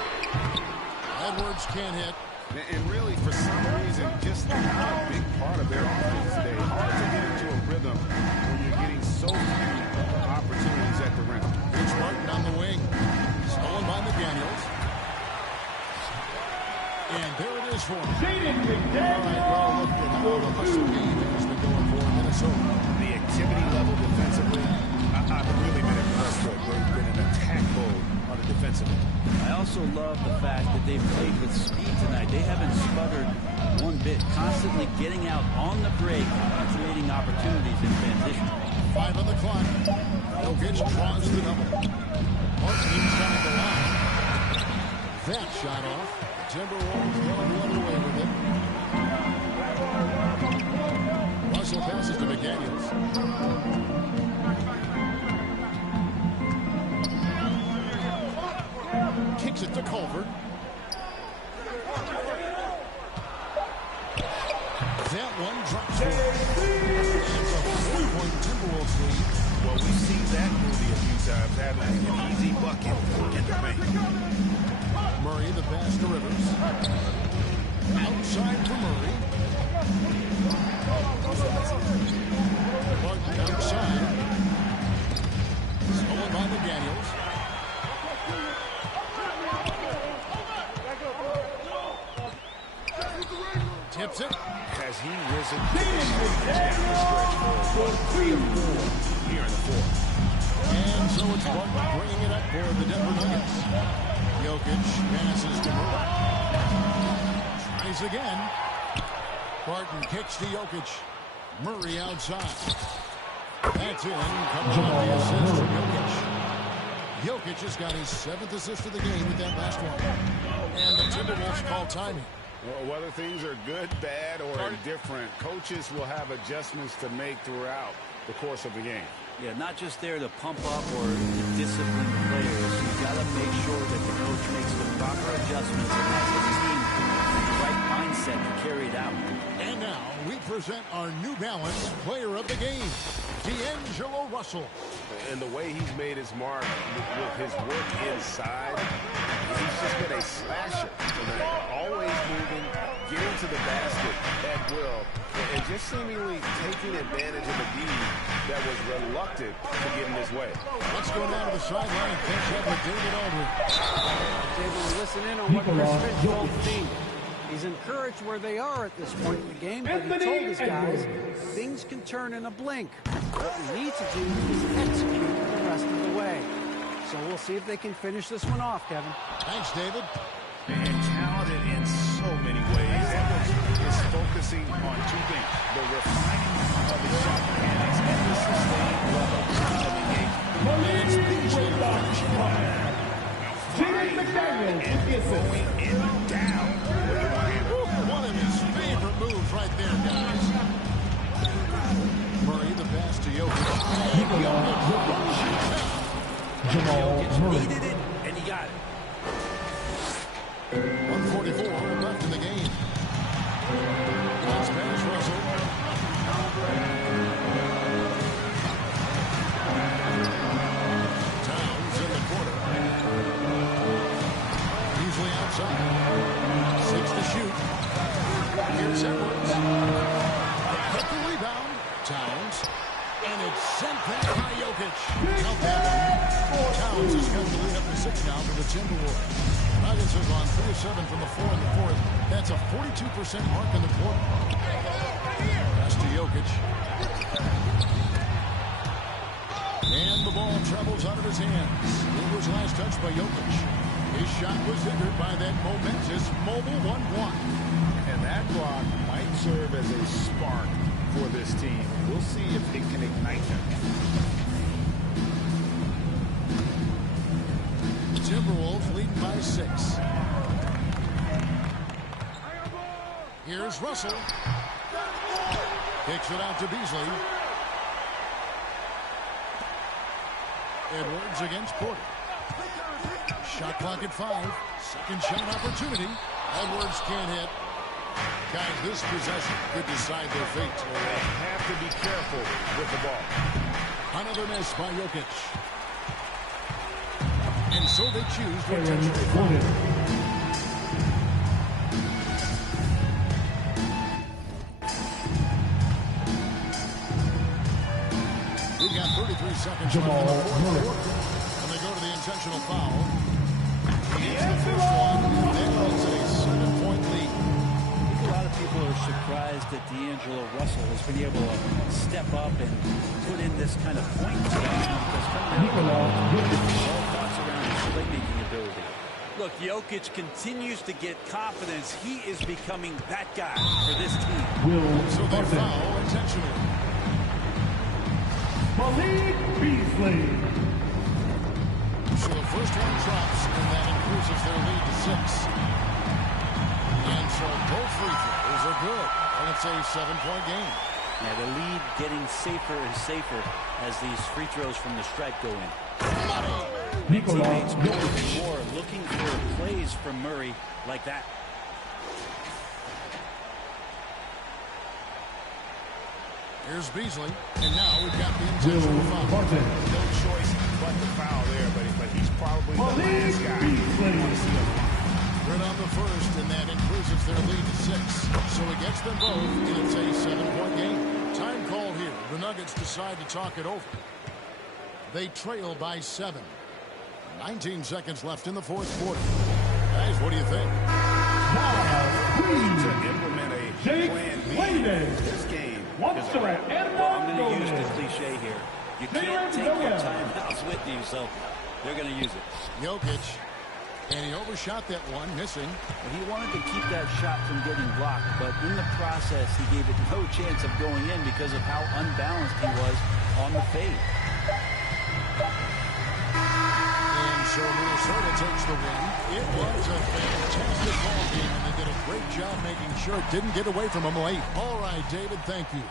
Edwards can't hit. And really, for some reason, just not a big part of their offense today. Hard to get into a rhythm when you're getting so few opportunities at the rim. It's Barton on the wing. Stolen by McDaniels. And there it is for him. All right, well, look at how the hustle game has been going for Minnesota. The activity level defensively, I've really been impressed with. They've been in attack mode on the defensive end. I also love the fact that they've played with speed tonight. They haven't sputtered one bit, constantly getting out on the break and creating opportunities in transition. 5 on the clock. Jokic draws the double. Barton inside the line. That shot off. The Timberwolves going the other way with it. Russell passes to McDaniels. Kicks it to Culver. That one drops for it's a 4-point Timberwolves lead. Well, we've seen that movie a few times, having an easy bucket in the paint. Murray, the pass to Rivers. Outside for Murray. Barton outside. Stolen by McDaniels. Tips it. Has he risen to the down the stretch for 3 of 4 here in the 4th? And so it's Barton bringing it up for the Denver Nuggets. Jokic passes to Murray. Tries again. Barton kicks to Jokic. Murray outside. That's in. Coming on the assist from Jokic. Jokic has got his 7th assist of the game with that last one. And the Timberwolves call timing. Well, whether things are good, bad, or indifferent, coaches will have adjustments to make throughout the course of the game. Yeah, not just there to pump up or to discipline players. You've got to make sure that the coach makes the proper adjustments and has the team in the right mindset to carry it out. And now we present our New Balance player of the game, D'Angelo Russell. And the way he's made his mark with his work inside, he's just been a slasher tonight. Always moving, getting to the basket at will, and just seemingly taking advantage of a D that was reluctant to get in his way. Let's go down to the sideline and catch up with David Aldridge. David, listen in on what Chris Finch told the team. He's encouraged where they are at this point in the game, but he told his guys things can turn in a blink. What we need to do is execute the rest of the way. So we'll see if they can finish this one off, Kevin. Thanks, David. And talented in so many ways. Edwards is focusing on two things: the refining of his shot mechanics and the sustained level of engagement. It's Beasley finishing up. And going in down. One of his favorite moves right there, guys. Murray, the pass to Jokic. Jokic needed it, and he got it. 1:44 left in the game. Let's pass Russell. Towns in the corner. Beasley outside. 6 to shoot. Here's Edwards. Cut the rebound. Towns. And it's sent back by Jokic. Towns has got the lead up to 6 now for the Timberwolves. Nuggets have gone 3 of 7 from the 4 in the fourth. That's a 42% mark in the quarter. Pass to Jokic. And the ball travels out of his hands. It was last touched by Jokic. His shot was hindered by that momentous mobile 1-1. And that block might serve as a spark for this team. We'll see if it can ignite them. Timberwolves leading by 6. Here's Russell. Kicks it out to Beasley. Edwards against Porter. Shot clock at 5. Second shot opportunity. Edwards can't hit. Guys, this possession could decide their fate. They have to be careful with the ball. Another miss by Jokic. And so they choose to intentionally foul. We've got 33 seconds left in the fourth quarter. And they go to the intentional foul. He gets the first one, and then it's a 7-point lead. I think a lot of people are surprised that D'Angelo Russell has been able to step up and put in this kind of point production because coming out all thoughts around his playmaking ability. Look, Jokic continues to get confidence. He is becoming that guy for this team. So they foul intentionally. Beasley. So the first one drops, and that increases their lead to 6. And so both free throws are good, and it's a 7-point game. Yeah, the lead getting safer and safer as these free throws from the stripe go in. Teammates more and more looking for plays from Murray like that. Here's Beasley, and now we've got the intentional foul. No choice but the foul there, but he's probably the last guy. Right on the first, and that increases their lead to 6. So it gets them both, and it's a 7-point game. Time call here. The Nuggets decide to talk it over. They trail by 7. 19 seconds left in the fourth quarter. Guys, what do you think? To implement a plan B this game. Well, I'm going to use the cliche here. You can't take your timeouts with you, so they're going to use it. Jokic, and he overshot that one, missing. Well, he wanted to keep that shot from getting blocked, but in the process, he gave it no chance of going in because of how unbalanced he was on the fade. And so Minnesota takes the win. It was a fantastic ball game, and they did a great job making sure it didn't get away from them late. All right, David, thank you.